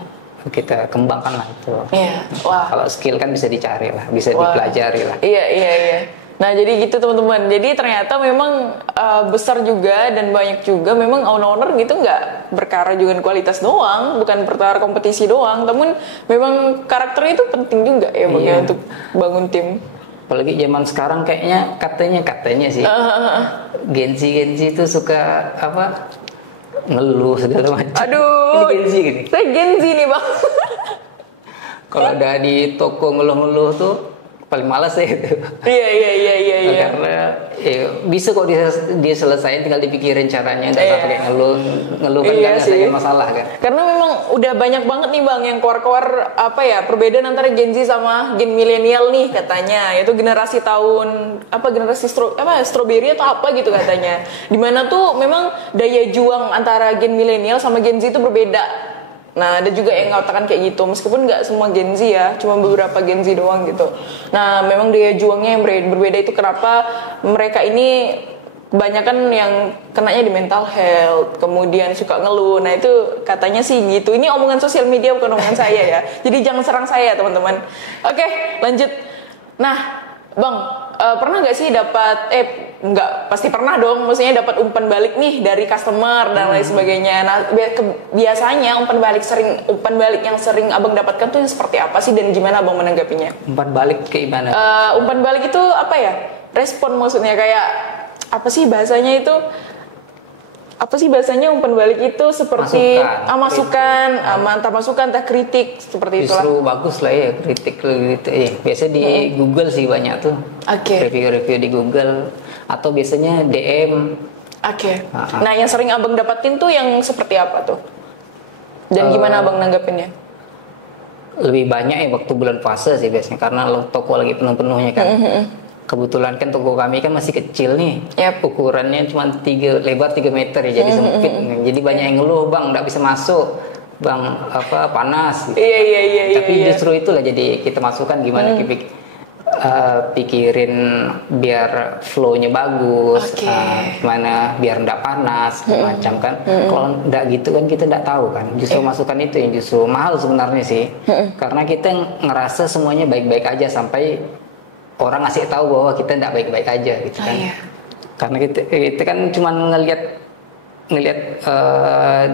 kita kembangkan lah itu. Iya. Wah. Kalau skill kan bisa dicari lah, bisa dipelajari lah. Iya. Nah jadi gitu teman-teman. Jadi ternyata memang besar juga dan banyak juga memang owner gitu nggak berkara juga kualitas doang, bukan perkara kompetisi doang, namun memang karakter itu penting juga ya bagi untuk bangun tim. Apalagi zaman sekarang kayaknya katanya sih Gen-Z itu suka ngeluh segala macam. Aduh, Gen-Z gini. Saya Gen-Z nih bang. Kalau udah di toko ngeluh-ngeluh tuh paling malas ya itu. Iya. Karena bisa kok dia selesai, tinggal dipikirin caranya, nggak usah pakai ngeluh kan nggak selesai masalah kan. Karena memang udah banyak banget nih Bang yang keluar-keluar perbedaan antara Gen Z sama Gen milenial nih katanya, yaitu generasi tahun strawberry atau apa gitu katanya. Dimana tuh memang daya juang antara Gen milenial sama Gen Z itu berbeda. Nah, ada juga yang mengatakan kayak gitu, meskipun nggak semua Gen Z ya, cuma beberapa Gen Z doang gitu. Nah, memang daya juangnya yang berbeda itu kenapa mereka ini kebanyakan yang kenanya di mental health, kemudian suka ngeluh. Nah, itu katanya sih gitu. Ini omongan sosial media bukan omongan saya ya. Jadi jangan serang saya, teman-teman. Oke, lanjut. Nah, Bang, pernah nggak sih dapat nggak pasti pernah dong, maksudnya dapat umpan balik nih dari customer dan lain sebagainya. Nah, biasanya umpan balik yang sering Abang dapatkan tuh seperti apa sih dan gimana Abang menanggapinya? Umpan balik kayak gimana? Umpan balik itu apa ya? Respon maksudnya kayak apa sih bahasanya itu? Apa sih bahasanya umpan balik itu seperti masukan, entah kritik seperti itulah. Justru bagus lah ya kritik gitu. Biasa di Google sih banyak tuh. Review-review di Google atau biasanya DM. Nah, yang sering Abang dapatin tuh yang seperti apa tuh? Dan gimana Abang nanggepinnya? Lebih banyak ya waktu bulan puasa sih biasanya, karena toko lagi penuh-penuhnya kan. Kebetulan kan toko kami kan masih kecil nih, ukurannya cuma lebar 3 meter ya, jadi sempit. Jadi banyak yang ngeluh, Bang nggak bisa masuk, Bang panas. Gitu. Iya. Tapi justru itulah jadi kita masukkan gimana pikirin biar flow-nya bagus, gimana biar nggak panas, macam kan. Kalau nggak gitu kan kita nggak tahu kan. Justru masukan itu yang justru mahal sebenarnya sih, karena kita ngerasa semuanya baik-baik aja sampai orang ngasih tahu bahwa kita tidak baik-baik aja gitu kan. Karena kita kan cuma ngelihat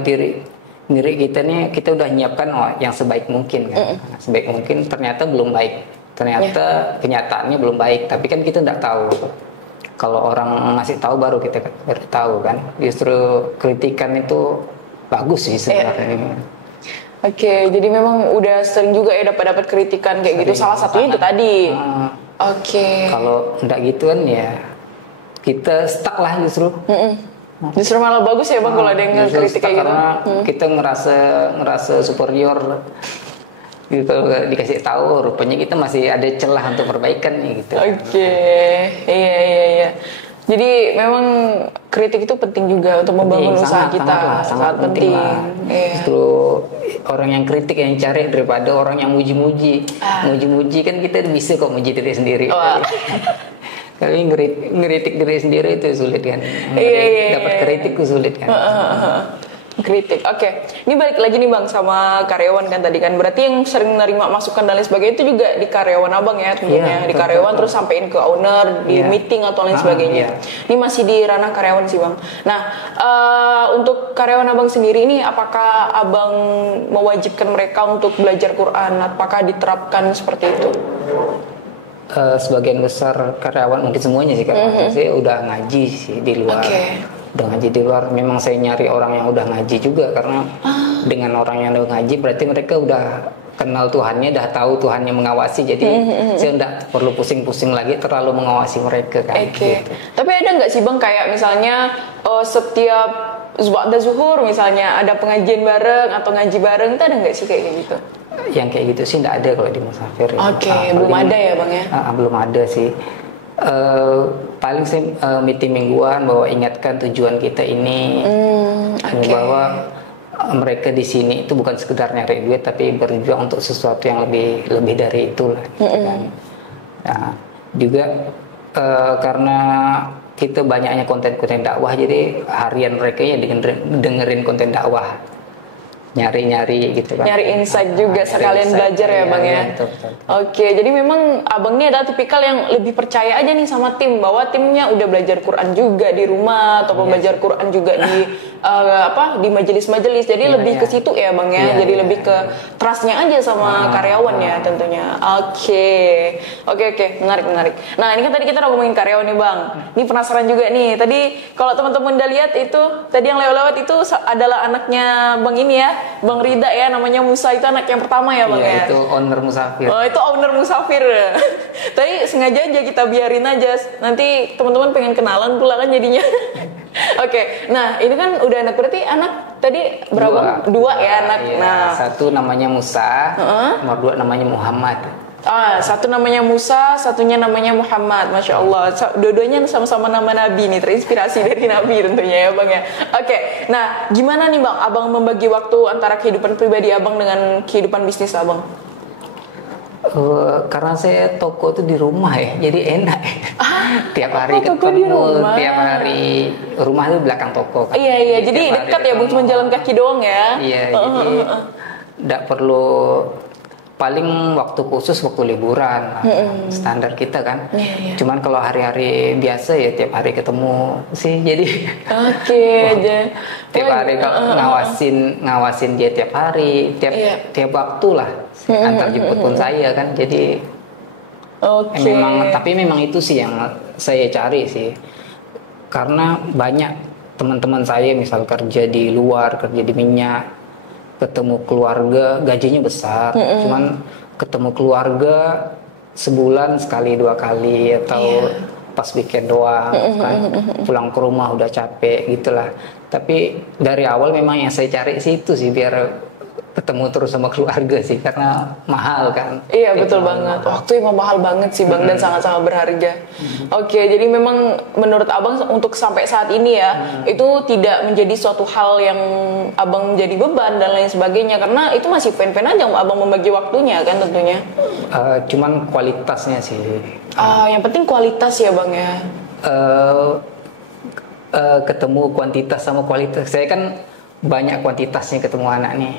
diri kita nih, kita udah nyiapkan yang sebaik mungkin kan. Sebaik mungkin ternyata belum baik. Ternyata kenyataannya belum baik, tapi kan kita tidak tahu. Kalau orang ngasih tahu baru kita baru tahu kan. Justru kritikan itu bagus sih sebenarnya. Jadi memang udah sering juga ya dapat kritikan kayak gitu. Salah satunya itu tadi. Kalau enggak gitu kan ya kita stuck lah justru. Justru malah bagus ya Bang kalau ada yang kritik kayak gitu. Karena kita ngerasa superior gitu, dikasih tahu rupanya kita masih ada celah untuk perbaikan nih gitu. Iya. Jadi memang kritik itu penting juga untuk membangun usaha kita. Sangat penting. Justru orang yang kritik yang cari daripada orang yang muji-muji. Muji-muji kan kita bisa kok muji diri sendiri. Tapi ngeritik diri sendiri itu sulit kan. Dapat kritik itu sulit kan. Kritik. Ini balik lagi nih Bang sama karyawan kan tadi kan. Berarti yang sering menerima masukan dan lain sebagainya itu juga di karyawan Abang ya tentunya. Di karyawan terus sampein ke owner di meeting atau lain sebagainya. Ini masih di ranah karyawan sih Bang. Nah, untuk karyawan Abang sendiri ini apakah Abang mewajibkan mereka untuk belajar Quran? Apakah diterapkan seperti itu? Sebagian besar karyawan, mungkin semuanya sih karena saya udah ngaji sih di luar. Udah ngaji di luar, memang saya nyari orang yang udah ngaji juga, karena dengan orang yang udah ngaji berarti mereka udah kenal Tuhannya, udah tahu Tuhannya mengawasi, jadi saya udah perlu pusing-pusing lagi terlalu mengawasi mereka kan. Gitu. Tapi ada nggak sih Bang kayak misalnya setiap zuhur misalnya ada pengajian bareng atau ngaji bareng, itu ada nggak sih kayak gitu? Yang kayak gitu sih nggak ada kalau di Musafir. Belum ada ya Bang ya? Belum ada sih. Paling saya meeting mingguan bahwa ingatkan tujuan kita ini, bahwa mereka di sini itu bukan sekedar nyari duit tapi berjuang untuk sesuatu yang lebih dari itu lah. Gitu kan. Nah, juga karena kita banyaknya konten-konten dakwah, jadi harian mereka ya dengerin konten dakwah, nyari-nyari gitu kan. Nyari insight juga sekalian belajar ya Bang ya. Betul. Jadi memang Abang ini adalah tipikal yang lebih percaya aja nih sama tim, bahwa timnya udah belajar Quran juga di rumah atau belajar Quran juga di di majelis-majelis. Jadi lebih ke situ ya Bang ya. Jadi lebih ke trustnya aja sama karyawan ya tentunya. Oke, menarik. Nah ini kan tadi kita udah ngomongin karyawan nih Bang. Ini penasaran juga nih. Tadi kalau teman-teman udah lihat itu, tadi yang lewat itu adalah anaknya Bang ini ya, Bang Rida ya, namanya Musa, itu anak yang pertama ya Bang ya. Itu owner Musafir. Oh itu owner Musafir. Tadi sengaja aja kita biarin aja. Nanti teman-teman pengen kenalan pula kan jadinya. Oke, nah ini kan udah anak, berarti anak tadi berapa? Dua ya anak. Iya. Nah, satu namanya Musa, nomor 2 namanya Muhammad. Satu namanya Musa, satunya namanya Muhammad. Masya Allah, dua-duanya sama-sama nama Nabi nih, terinspirasi dari Nabi tentunya ya Bang ya. Oke, nah gimana nih Bang, Abang membagi waktu antara kehidupan pribadi Abang dengan kehidupan bisnis Abang? Karena saya toko itu di rumah ya, jadi enak. Tiap hari ketemu, tiap hari rumah itu belakang toko kan. Iya, jadi dekat ya Bang, cuma jalan kaki doang ya. Iya, jadi tidak perlu, paling waktu khusus waktu liburan standar kita kan. Cuman kalau hari-hari biasa ya tiap hari ketemu sih, jadi tiap hari ngawasin dia tiap hari, tiap waktu lah, antar jemput pun saya kan, jadi memang itu sih yang saya cari sih, karena banyak teman-teman saya misal kerja di luar, kerja di minyak, ketemu keluarga gajinya besar, cuman ketemu keluarga sebulan sekali 2 kali atau pas weekend doang kan, pulang ke rumah udah capek gitulah. Tapi dari awal memang yang saya cari sih itu sih, biar ketemu terus sama keluarga sih, karena mahal kan. Iya betul banget, waktu emang mahal banget sih Bang, dan sangat-sangat berharga. Oke, jadi memang menurut Abang untuk sampai saat ini ya, itu tidak menjadi suatu hal yang Abang menjadi beban dan lain sebagainya, karena itu masih pen-pen aja Abang membagi waktunya kan tentunya. Cuman kualitasnya sih. Yang penting kualitas ya Bang ya. Ketemu kuantitas sama kualitas. Saya kan banyak kuantitasnya ketemu anak nih.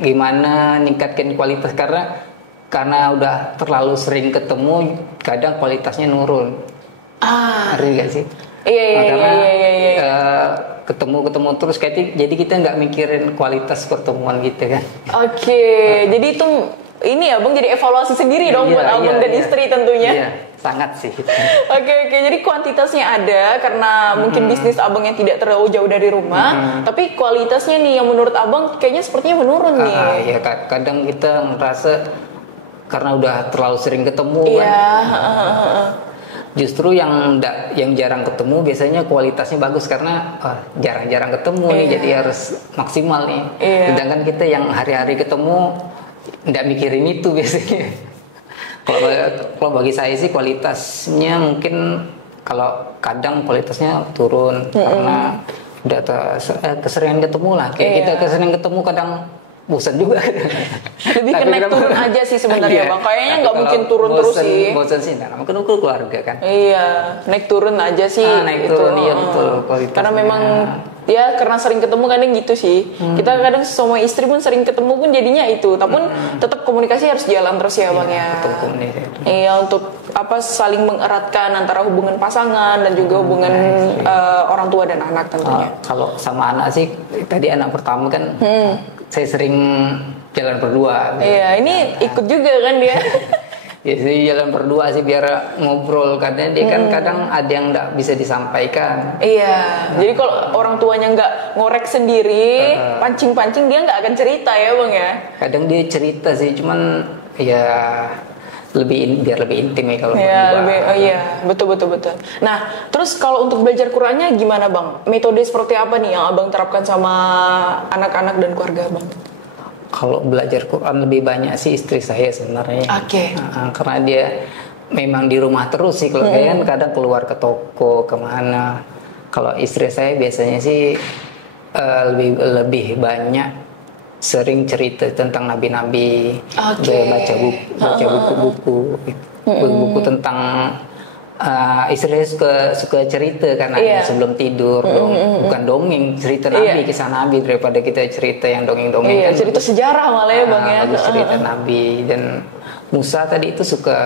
Gimana ningkatkan kualitas, karena udah terlalu sering ketemu, kadang kualitasnya nurun. Ngerti gak sih? Iya. Ketemu terus jadi kita nggak mikirin kualitas pertemuan gitu kan. Jadi itu ini ya Bang, jadi evaluasi sendiri dong buat Abang dan istri tentunya. Iya, sangat sih. Oke, jadi kuantitasnya ada karena mungkin bisnis Abang yang tidak terlalu jauh dari rumah, tapi kualitasnya nih yang menurut Abang kayaknya sepertinya menurun nih. Iya, kadang kita ngerasa karena udah terlalu sering ketemu kan. Justru yang jarang ketemu biasanya kualitasnya bagus, karena jarang-jarang ketemu nih, jadi harus maksimal nih. Sedangkan kita yang hari-hari ketemu nggak mikirin itu biasanya. Kalau bagi saya sih kualitasnya mungkin, kalau kadang kualitasnya turun karena udah keseringan ketemu lah. Kayak kita keseringan ketemu kadang bosan juga. Lebih ke naik turun aja sih sebenarnya Bang. Kayaknya nggak mungkin turun terus sih. Bosan sih, nah mungkin keluarga kan. Iya, naik turun aja sih. Naik turun, iya betul. Karena memang ya karena sering ketemu kadang gitu sih. Kita kadang sama istri pun sering ketemu pun jadinya itu. Tapi tetap komunikasi harus jalan terus ya Bang ya. Iya, untuk saling mengeratkan antara hubungan pasangan dan juga hubungan orang tua dan anak tentunya. Kalau sama anak sih, tadi anak pertama kan saya sering jalan berdua. Iya, ini ikut juga kan dia. Ya sih, jalan berdua sih biar ngobrol, karena dia kan kadang ada yang nggak bisa disampaikan. Iya, jadi kalau orang tuanya nggak ngorek sendiri, pancing-pancing, dia nggak akan cerita ya Bang ya. Kadang dia cerita sih, cuman ya biar lebih intim ya kalau betul. Nah, terus kalau untuk belajar Qurannya gimana Bang? Metode seperti apa nih yang Abang terapkan sama anak-anak dan keluarga Bang? Kalau belajar Quran lebih banyak sih istri saya sebenarnya. Karena dia memang di rumah terus sih. Kalau saya kan kadang keluar ke toko kemana. Kalau istri saya biasanya sih lebih banyak sering cerita tentang nabi-nabi, baca buku-buku tentang istri saya suka cerita kan sebelum tidur, bukan dongeng, cerita nabi, kisah nabi, daripada kita cerita yang dongeng-dongeng kan. Cerita sejarah malah ya Bang ya. Bagus cerita nabi, dan Musa tadi itu suka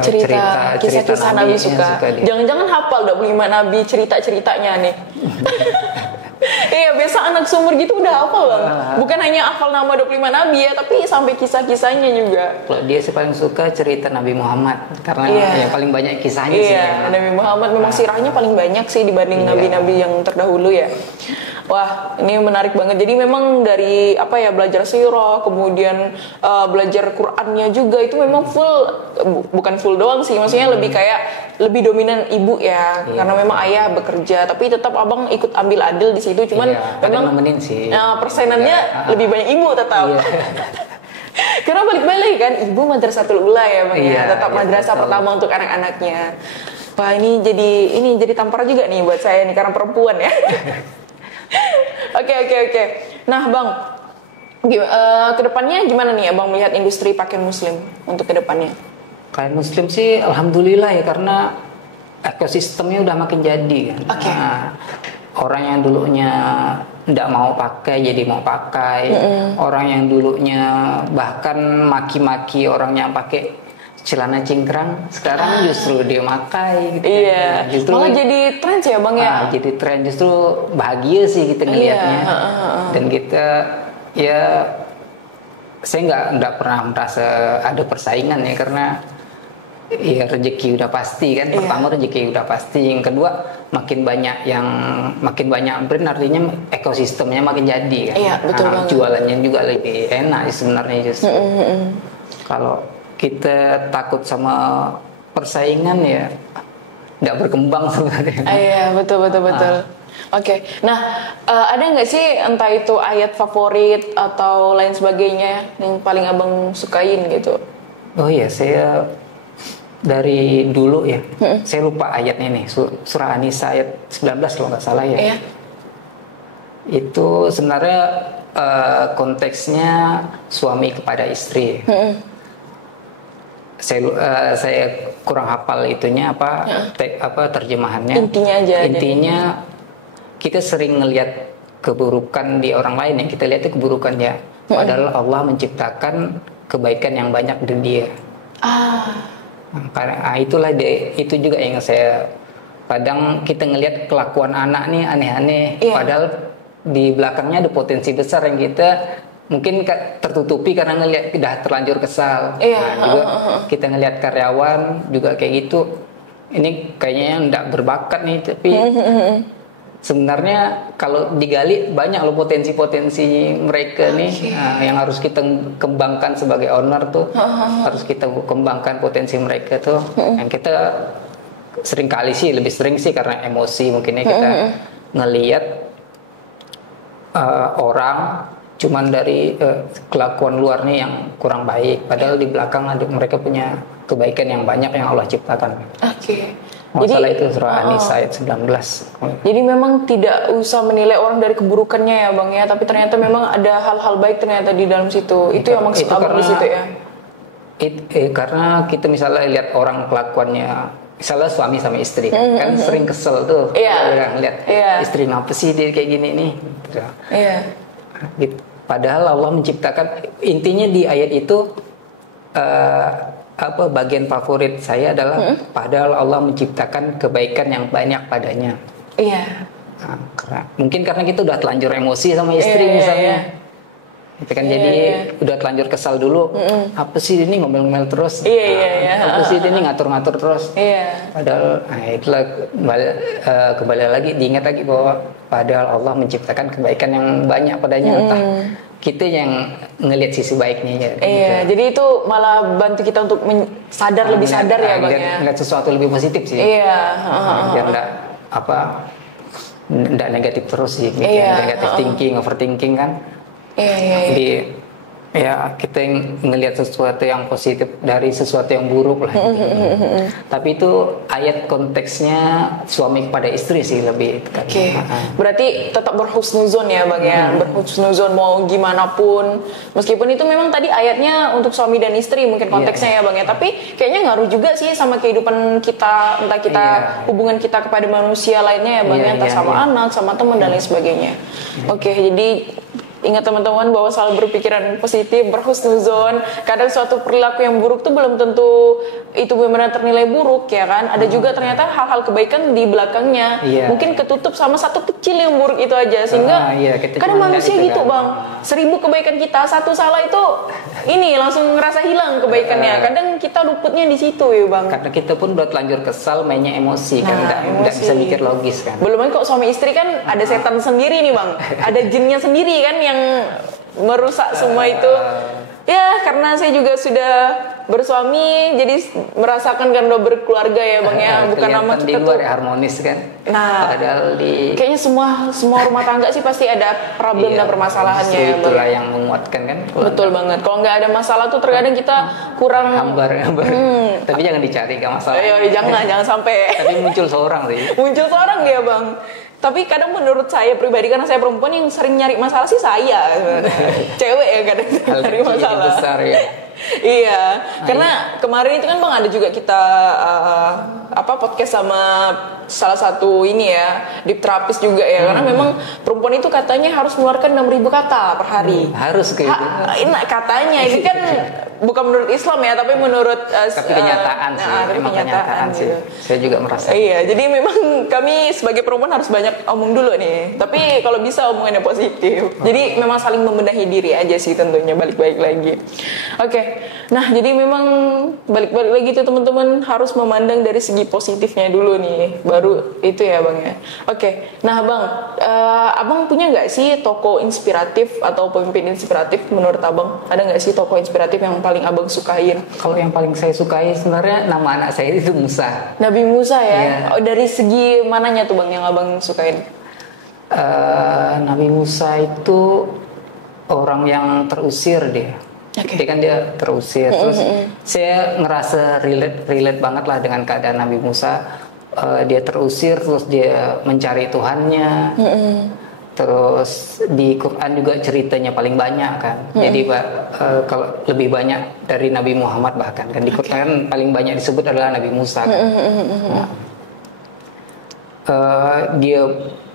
cerita kisah-kisah Nabi suka. Jangan-jangan hafal 25 Nabi cerita-ceritanya nih. Iya, biasa anak sumur gitu udah hafal Bang. Bukan hanya hafal nama 25 Nabi ya, tapi sampai kisah-kisahnya juga. Kalau dia sih paling suka cerita Nabi Muhammad karena yang paling banyak kisahnya sih. Iya, Nabi Muhammad memang sirahnya paling banyak sih dibanding nabi-nabi yang terdahulu ya. Wah, ini menarik banget. Jadi memang dari belajar sirah, kemudian belajar Qur'annya juga itu memang bukan full doang sih. Maksudnya lebih dominan ibu ya, karena memang ayah bekerja. Tapi tetap abang ikut ambil andil di situ. Cuman memang nemenin sih. Persenannya lebih banyak ibu tetap. Karena balik-balik kan, ibu madrasatul ula ya bang ya, tetap madrasah pertama untuk anak-anaknya. Wah, ini jadi tampar juga nih buat saya nih karena perempuan ya. Oke. Nah bang, kedepannya gimana nih abang melihat industri pakaian muslim untuk kedepannya? Pakaian muslim sih alhamdulillah ya, karena ekosistemnya udah makin jadi kan. Nah, orang yang dulunya tidak mau pakai jadi mau pakai. Orang yang dulunya bahkan maki-maki orang yang pakai celana cingkrang sekarang justru dia makai gitu. Iya. Kan. Justru malah jadi tren sih ya bang ya. Jadi tren, justru bahagia sih kita ngelihatnya. Dan kita saya nggak pernah merasa ada persaingan ya, karena ya rezeki udah pasti kan. Pertama rezeki udah pasti, yang kedua makin banyak brand artinya ekosistemnya makin jadi kan. Iya, betul banget. Jualannya juga lebih enak sebenarnya justru. Kalau kita takut sama persaingan ya nggak berkembang sebenarnya. Iya, betul. Oke. Nah, ada nggak sih entah itu ayat favorit atau lain sebagainya yang paling abang sukain gitu? Oh iya, saya dari dulu ya, saya lupa ayatnya nih, surah An-Nisa ayat 19 kalau nggak salah ya. Iya. Itu sebenarnya konteksnya suami kepada istri. Saya kurang hafal itunya terjemahannya. Intinya kita sering ngelihat keburukan di orang lain, yang kita lihat itu keburukannya. Padahal Allah menciptakan kebaikan yang banyak di dia. Itu juga yang saya kadang kita ngelihat kelakuan anak nih aneh-aneh. Padahal di belakangnya ada potensi besar yang kita mungkin tertutupi karena ngelihat udah terlanjur kesal. Juga kita ngelihat karyawan juga kayak gitu. Ini kayaknya yang nggak berbakat nih, tapi sebenarnya kalau digali banyak loh potensi-potensi mereka nih. Yang harus kita kembangkan sebagai owner tuh. Harus kita kembangkan potensi mereka tuh. Yang kita lebih sering sih karena emosi mungkinnya kita ngelihat orang cuman dari kelakuan luarnya yang kurang baik, padahal di belakang mereka punya kebaikan yang banyak yang Allah ciptakan. Masalah itu surah An-Nisa ayat 19. Jadi memang tidak usah menilai orang dari keburukannya ya bang ya, tapi ternyata memang ada hal-hal baik ternyata di dalam situ. Itu yang maksud abang di situ ya. Karena kita misalnya lihat orang kelakuannya, misalnya suami sama istri kan sering kesel tuh. Lihat istri ngapa sih dia kayak gini nih. Padahal Allah menciptakan, intinya di ayat itu bagian favorit saya adalah padahal Allah menciptakan kebaikan yang banyak padanya. Mungkin karena kita udah telanjur emosi sama istri misalnya. Itu kan jadi udah telanjur kesal dulu. Apa sih ini ngomel-ngomel terus? Apa sih ini ngatur-ngatur terus? Padahal itulah kembali lagi diingat lagi bahwa padahal Allah menciptakan kebaikan yang banyak padanya. Entah kita yang ngelihat sisi baiknya ya. Jadi itu malah bantu kita untuk lebih sadar ya bang ya. Ngelihat sesuatu lebih positif sih. Biar enggak negatif terus sih. Negatif thinking, overthinking kan. Jadi kita ngelihat sesuatu yang positif dari sesuatu yang buruk lah. Tapi itu ayat konteksnya suami kepada istri sih lebih. Berarti tetap berhusnuzon ya bang ya, berhusnuzon mau gimana pun. Meskipun itu memang tadi ayatnya untuk suami dan istri mungkin konteksnya ya bang ya. Tapi kayaknya ngaruh juga sih sama kehidupan kita, entah kita hubungan kita kepada manusia lainnya ya bang ya, entah sama anak, sama teman dan lain sebagainya. Jadi ingat teman-teman bahwa selalu berpikiran positif, berhusnuzon. Kadang suatu perilaku yang buruk tuh belum tentu itu benar-benar ternilai buruk ya kan. Ada juga ternyata hal-hal kebaikan di belakangnya. Mungkin ketutup sama satu kecil yang buruk itu aja, sehingga kadang manusia gitu Bang. 1000 kebaikan kita, satu salah itu ini langsung ngerasa hilang kebaikannya. Kadang kita luputnya di situ ya Bang. Karena kita pun udah telanjur kesal, mainnya emosi kan, nggak bisa mikir logis kan. Belum lagi kok suami istri kan ada setan sendiri nih Bang, ada jinnya sendiri kan yang merusak semua itu. Ya karena saya juga sudah bersuami, jadi merasakan kan udah berkeluarga ya Bang ya. Bukan nama kita di luar tuh harmonis kan. Nah, padahal kayaknya semua rumah tangga sih pasti ada problem dan permasalahannya ya Bang. Itulah yang menguatkan kan. Betul banget. Kalau nggak ada masalah tuh terkadang kita kurang hambar. Tapi jangan dicari gak masalah. Jangan sampai. Tapi muncul seorang sih. Muncul seorang ya Bang. Tapi kadang menurut saya pribadi, karena saya perempuan, yang sering nyari masalah sih saya. Cewek ya kadang nyari masalah. Besar ya. Iya, karena kemarin itu kan Bang ada juga kita podcast sama salah satu ini ya, deep therapist juga ya. Karena memang perempuan itu katanya harus mengeluarkan 6.000 kata per hari. Harus kayak gitu. Katanya ini kan bukan menurut Islam ya, tapi menurut tapi kenyataan sih. Memang kenyataan sih. Gitu. Saya juga merasa. Iya, jadi memang kami sebagai perempuan harus banyak omong dulu nih. Tapi kalau bisa omongannya positif. Jadi memang saling membenahi diri aja sih tentunya, balik-balik lagi. Oke. Nah, jadi memang balik-balik lagi tuh teman-teman harus memandang dari segi positifnya dulu nih, baru itu ya Bang ya. Oke. Nah Bang, Abang punya nggak sih tokoh inspiratif atau pemimpin inspiratif menurut Abang? Ada nggak sih tokoh inspiratif yang paling Abang sukain? Kalau yang paling saya sukai sebenarnya nama anak saya itu Musa. Nabi Musa ya? Oh, dari segi mananya tuh Bang yang Abang sukain? Nabi Musa itu orang yang terusir dia. Jadi kan dia terusir, terus saya ngerasa relate banget lah dengan keadaan Nabi Musa. Dia terusir, terus dia mencari Tuhannya. Terus di Quran juga ceritanya paling banyak kan. Jadi kalau lebih banyak dari Nabi Muhammad bahkan kan di Quran paling banyak disebut adalah Nabi Musa. Kan? Dia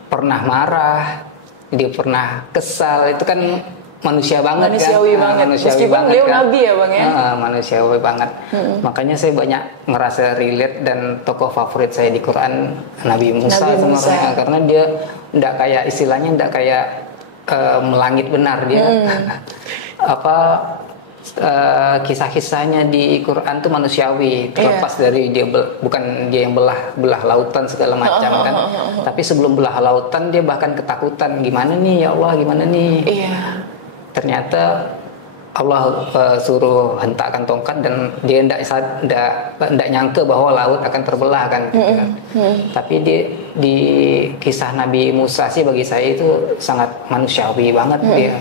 pernah marah, dia pernah kesal, itu kan manusia banget manusiawi kan. Banget. Meskipun beliau kan? Nabi ya Bang ya. Manusiawi banget. Makanya saya banyak ngerasa relate, dan tokoh favorit saya di Quran Nabi Musa sebenarnya, karena dia ndak kayak istilahnya ndak kayak melangit benar dia. Kisah-kisahnya di Quran tuh manusiawi, terlepas dari dia bukan dia yang belah lautan segala macam kan. Tapi sebelum belah lautan dia bahkan ketakutan, gimana nih ya Allah, gimana nih. Ternyata Allah suruh hentakkan tongkat dan dia tidak nyangka bahwa laut akan terbelah kan, gitu kan. Tapi di kisah Nabi Musa sih bagi saya itu sangat manusiawi banget dia.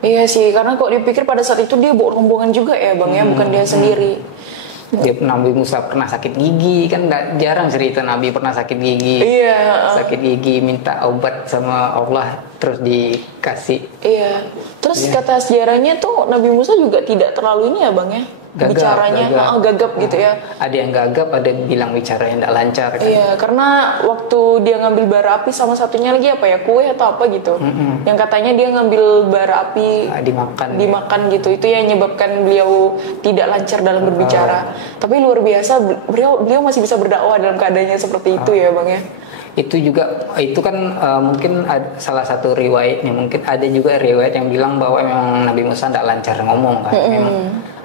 Iya sih, karena kok dipikir pada saat itu dia bawa rombongan juga ya Bang ya, bukan dia sendiri. Nabi Musa pernah sakit gigi kan, jarang cerita Nabi pernah sakit gigi. Sakit gigi, minta obat sama Allah terus dikasih. Terus kata sejarahnya tuh Nabi Musa juga tidak terlalu ini ya Bang ya, bicaranya gagap gitu ya. Ada yang gagap, ada yang bilang bicaranya tidak lancar kan. Karena waktu dia ngambil bara api, sama satunya lagi apa ya, kue atau apa gitu, yang katanya dia ngambil bara api dimakan gitu, itu yang menyebabkan beliau tidak lancar dalam berbicara. Tapi luar biasa, beliau masih bisa berdakwah dalam keadaannya seperti itu ya Bang ya. Itu kan mungkin salah satu riwayatnya, mungkin ada juga riwayat yang bilang bahwa memang Nabi Musa tidak lancar ngomong kan. Memang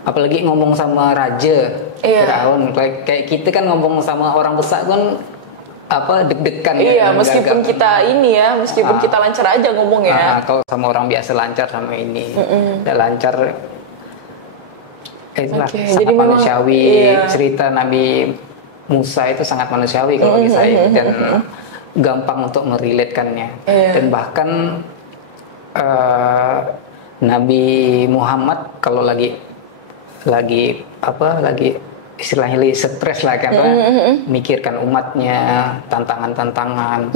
apalagi ngomong sama raja Firaun, kayak kita kan ngomong sama orang besar kan deg-degan meskipun gagap. Kita ini ya, meskipun kita lancar aja ngomong ya. Kalau sama orang biasa lancar, sama ini tidak lancar. Itulah sangat jadi manusiawi. Cerita Nabi Musa itu sangat manusiawi kalau bagi saya, dan gampang untuk merelatekannya. Dan bahkan Nabi Muhammad kalau lagi istilahnya lagi stres lah kan, mikirkan umatnya, tantangan-tantangan.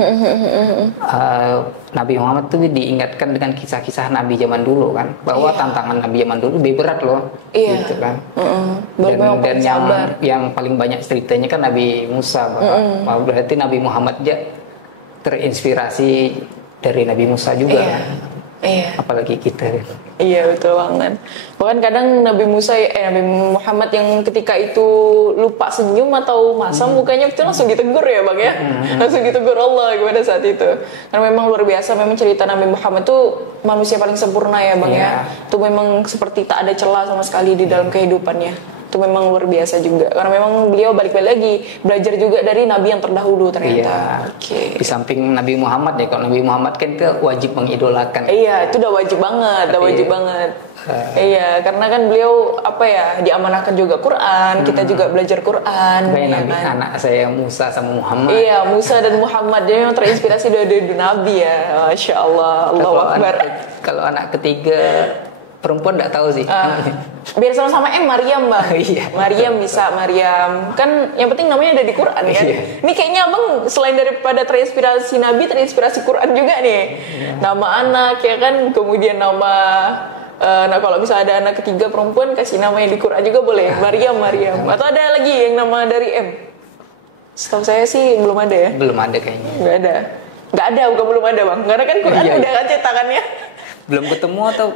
Nabi Muhammad tuh diingatkan dengan kisah-kisah Nabi zaman dulu kan, bahwa tantangan Nabi zaman dulu lebih berat loh, gitu kan. Dan yang paling banyak ceritanya kan Nabi Musa, berarti Nabi Muhammad terinspirasi dari Nabi Musa juga. apalagi kita. Iya betul banget. Bahkan kadang Nabi Muhammad yang ketika itu lupa senyum atau masam mukanya itu langsung ditegur ya bang ya, langsung ditegur Allah pada saat itu. Karena memang luar biasa, memang cerita Nabi Muhammad itu manusia paling sempurna ya bang ya. Itu memang seperti tak ada celah sama sekali di dalam kehidupannya. Itu memang luar biasa juga, karena memang beliau balik-balik lagi belajar juga dari Nabi yang terdahulu ternyata. Di samping Nabi Muhammad ya, kalau Nabi Muhammad kan itu wajib mengidolakan. Iya, itu udah wajib banget, iya, karena kan beliau diamanahkan juga Quran, kita juga belajar Quran. Nabi kan? Anak saya Musa sama Muhammad. Iya, Musa dan Muhammad dia memang terinspirasi dari Nabi ya, Masya Allah, Allahu Akbar. Kalau anak ketiga perempuan nggak tahu sih. Biar sama-sama Maryam bang. Maryam bisa, Maryam. Kan yang penting namanya ada di Quran kan. Ini kayaknya abang selain daripada terinspirasi Nabi, terinspirasi Quran juga nih. Nama anak ya kan, kemudian nama. Nah kalau bisa ada anak ketiga perempuan kasih namanya di Quran juga boleh. Maryam. Atau ada lagi yang nama dari M? Setahu saya sih belum ada ya. Belum ada kayaknya. Nggak ada, bukan belum ada bang. Karena kan Quran udah kan cetakannya. Belum ketemu atau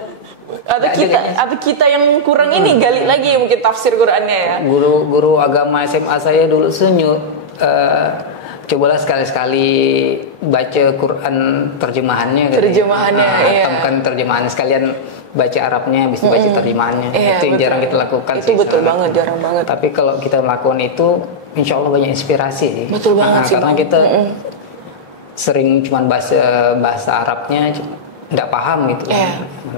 kita yang kurang ini gali lagi mungkin tafsir Qurannya ya. Guru agama SMA saya dulu cobalah sekali-sekali baca Quran terjemahannya. Temukan terjemahan sekalian baca Arabnya, bisa baca terjemahannya. Itu yang jarang kita lakukan. Itu betul banget, jarang banget. Tapi kalau kita melakukan itu, insya Allah banyak inspirasi sih. Betul banget sih. Karena kita sering cuma bahasa Arabnya nggak paham gitu.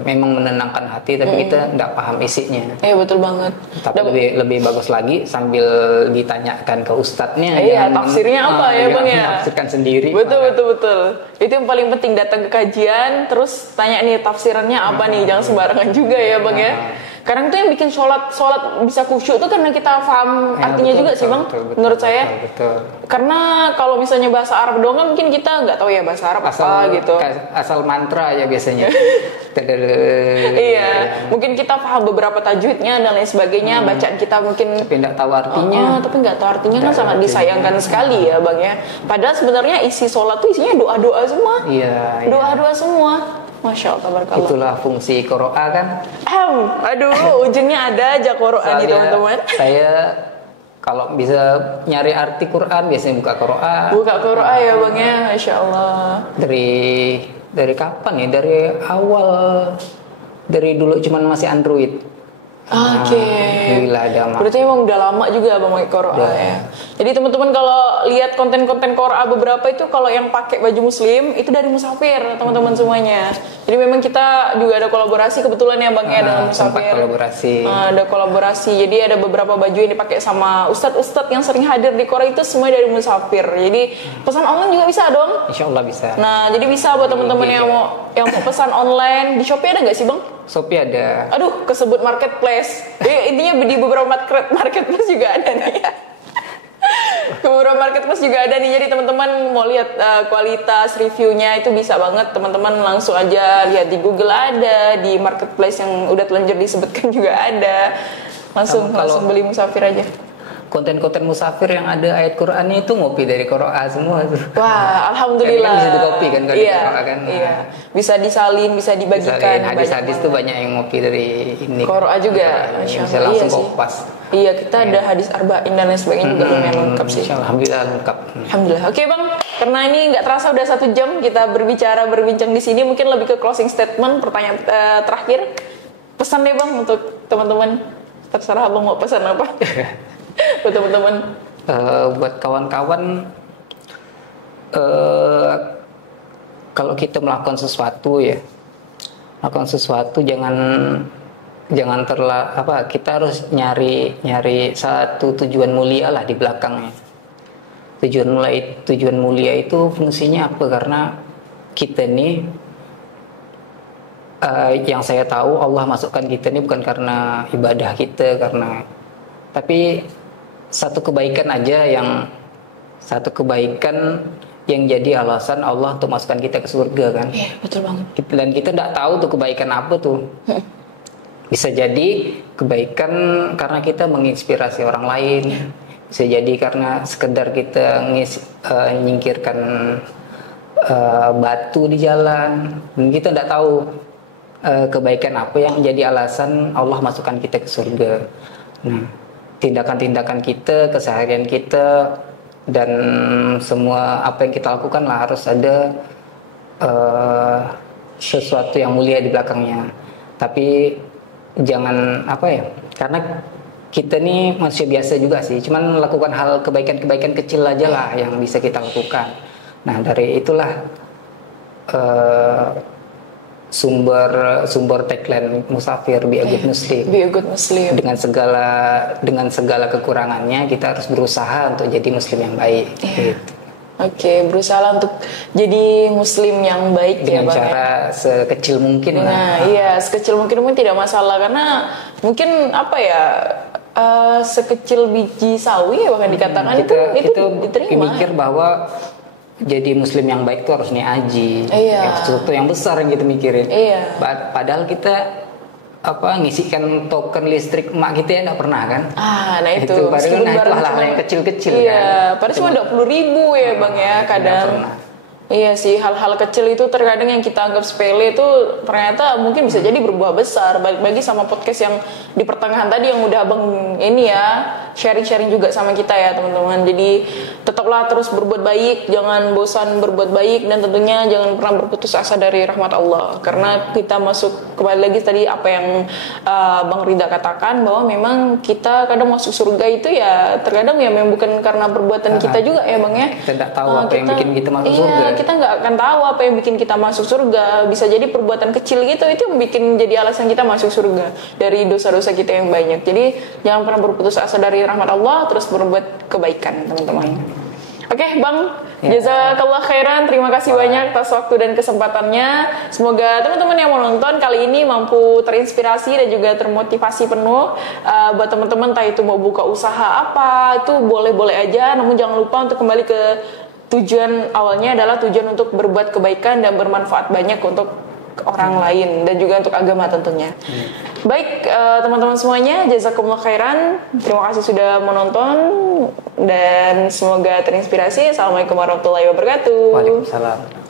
Memang menenangkan hati, tapi kita nggak paham isinya. Betul banget. Tapi lebih bagus lagi sambil ditanyakan ke ustadznya. Tafsirnya apa ya bang ya? Tafsirkan sendiri. Betul. Itu yang paling penting, datang ke kajian, terus tanya nih tafsirannya apa nih, jangan sembarangan juga ya bang ya. Kadang tuh yang bikin sholat bisa khusyuk tuh karena kita paham artinya juga sih bang. Menurut saya. Karena kalau misalnya bahasa Arab doang kan mungkin kita nggak tahu ya bahasa Arab apa gitu. Asal mantra ya biasanya. Mungkin kita paham beberapa tajwidnya dan lain sebagainya, bacaan kita mungkin tapi nggak tahu artinya. Kan sangat disayangkan sekali ya bang ya. Padahal sebenarnya isi sholat tuh isinya doa-doa semua. Doa-doa semua. Masya Allah, tabarakallah. Itulah fungsi Qoro'a kan. Ujungnya ada aja Qoro'a nih teman-teman. Saya kalau bisa nyari arti Quran biasanya buka Qoro'a. Ya bang ya, Masya Allah. Dari kapan ya? Dari awal, dari dulu cuman masih Android. Berarti emang udah lama juga abang pakai Qoro'a ya. Jadi teman-teman kalau lihat konten-konten Qoro'a beberapa itu, kalau yang pakai baju muslim itu dari Musafir teman-teman semuanya. Jadi memang kita juga ada kolaborasi kebetulan ya bang ya dengan Musafir. Ada kolaborasi. Jadi ada beberapa baju yang dipakai sama ustadz-ustadz yang sering hadir di Qoro'a itu semua dari Musafir. Jadi pesan online juga bisa dong. Insya Allah bisa. Nah jadi bisa buat teman-teman yang mau pesan online. Di Shopee ada nggak sih bang? Shopee ada. Kesebut marketplace. Intinya di beberapa marketplace juga ada nih ya. Beberapa marketplace juga ada nih. Jadi teman-teman mau lihat kualitas reviewnya itu bisa banget. Teman-teman langsung aja lihat di Google ada, di marketplace yang udah telanjur disebutkan juga ada. Langsung beli Musafir aja. Konten-konten Musafir yang ada ayat Qur'annya itu ngopi dari Qoro'a semua tuh. Wah, alhamdulillah. Kan bisa dikopi kan kalau di Qoro'a kan. Bisa disalin, bisa dibagikan. Hadis-hadis tuh banyak yang ngopi dari ini. Qoro'a juga. Bisa langsung kopas. Kita ada hadis arba'in dan lain sebagainya juga lumayan lengkap sih. Alhamdulillah lengkap. Alhamdulillah. Oke bang, karena ini nggak terasa udah 1 jam kita berbincang di sini, mungkin lebih ke closing statement, pertanyaan terakhir. Pesan deh bang untuk teman-teman. Terserah abang mau pesan apa. Buat teman-teman, buat kawan-kawan, kalau kita melakukan sesuatu jangan kita harus nyari satu tujuan mulia lah di belakangnya. Tujuan mulia itu fungsinya apa? Karena kita nih yang saya tahu Allah masukkan kita ini bukan karena ibadah kita, tapi satu kebaikan yang jadi alasan Allah untuk masukkan kita ke surga kan. Iya, betul banget. Dan kita tidak tahu tuh kebaikan apa tuh. Bisa jadi kebaikan karena kita menginspirasi orang lain. Bisa jadi karena sekedar kita nyingkirkan batu di jalan, dan kita tidak tahu kebaikan apa yang jadi alasan Allah masukkan kita ke surga. Nah, tindakan-tindakan kita, keseharian kita, dan semua apa yang kita lakukan lah harus ada sesuatu yang mulia di belakangnya. Tapi jangan karena kita nih manusia biasa juga sih, cuman melakukan hal kebaikan-kebaikan kecil aja lah yang bisa kita lakukan. Nah, dari itulah sumber tagline Musafir, Be a Good Muslim. Be a Good Muslim. Dengan segala kekurangannya kita harus berusaha untuk jadi muslim yang baik. Gitu. Oke, berusaha untuk jadi muslim yang baik dengan ya Bang. Dengan cara sekecil mungkin lah. Nah, iya, sekecil mungkin tidak masalah, karena mungkin sekecil biji sawi ya bahkan dikatakan itu diterima. Mikir bahwa jadi muslim yang baik itu harus aji. Iya. Sesuatu yang besar yang kita mikirin. Iya. Padahal kita ngisikan token listrik emak kita ya nggak pernah kan? Nah itu. Padahal itu hal-hal yang kecil-kecil kan. Iya. Padahal cuma 20.000 ya Bang ya kadang. Iya sih, hal-hal kecil itu terkadang yang kita anggap sepele itu ternyata mungkin bisa jadi berbuah besar. Bagi sama podcast yang di pertengahan tadi yang udah Abang ini ya sharing-sharing juga sama kita ya teman-teman. Jadi tetaplah terus berbuat baik, jangan bosan berbuat baik, dan tentunya jangan pernah berputus asa dari rahmat Allah. Karena kita masuk kembali lagi tadi apa yang Bang Rida katakan, bahwa memang kita kadang masuk surga itu ya terkadang ya memang bukan karena perbuatan kita juga ya Bang ya. Kita tidak tahu apa yang bikin kita masuk surga. Kita nggak akan tahu apa yang bikin kita masuk surga. Bisa jadi perbuatan kecil gitu itu yang bikin jadi alasan kita masuk surga dari dosa-dosa kita yang banyak. Jadi jangan pernah berputus asa dari rahmat Allah, terus berbuat kebaikan teman-teman. Oke Bang, jazakallah khairan, terima kasih banyak atas waktu dan kesempatannya. Semoga teman-teman yang menonton kali ini mampu terinspirasi dan juga termotivasi penuh. Buat teman-teman entah itu mau buka usaha apa, itu boleh-boleh aja, namun jangan lupa untuk kembali ke tujuan awalnya adalah tujuan untuk berbuat kebaikan dan bermanfaat banyak untuk orang lain dan juga untuk agama tentunya. Baik teman-teman semuanya, jazakumullah khairan. Terima kasih sudah menonton dan semoga terinspirasi. Assalamualaikum warahmatullahi wabarakatuh. Waalaikumsalam.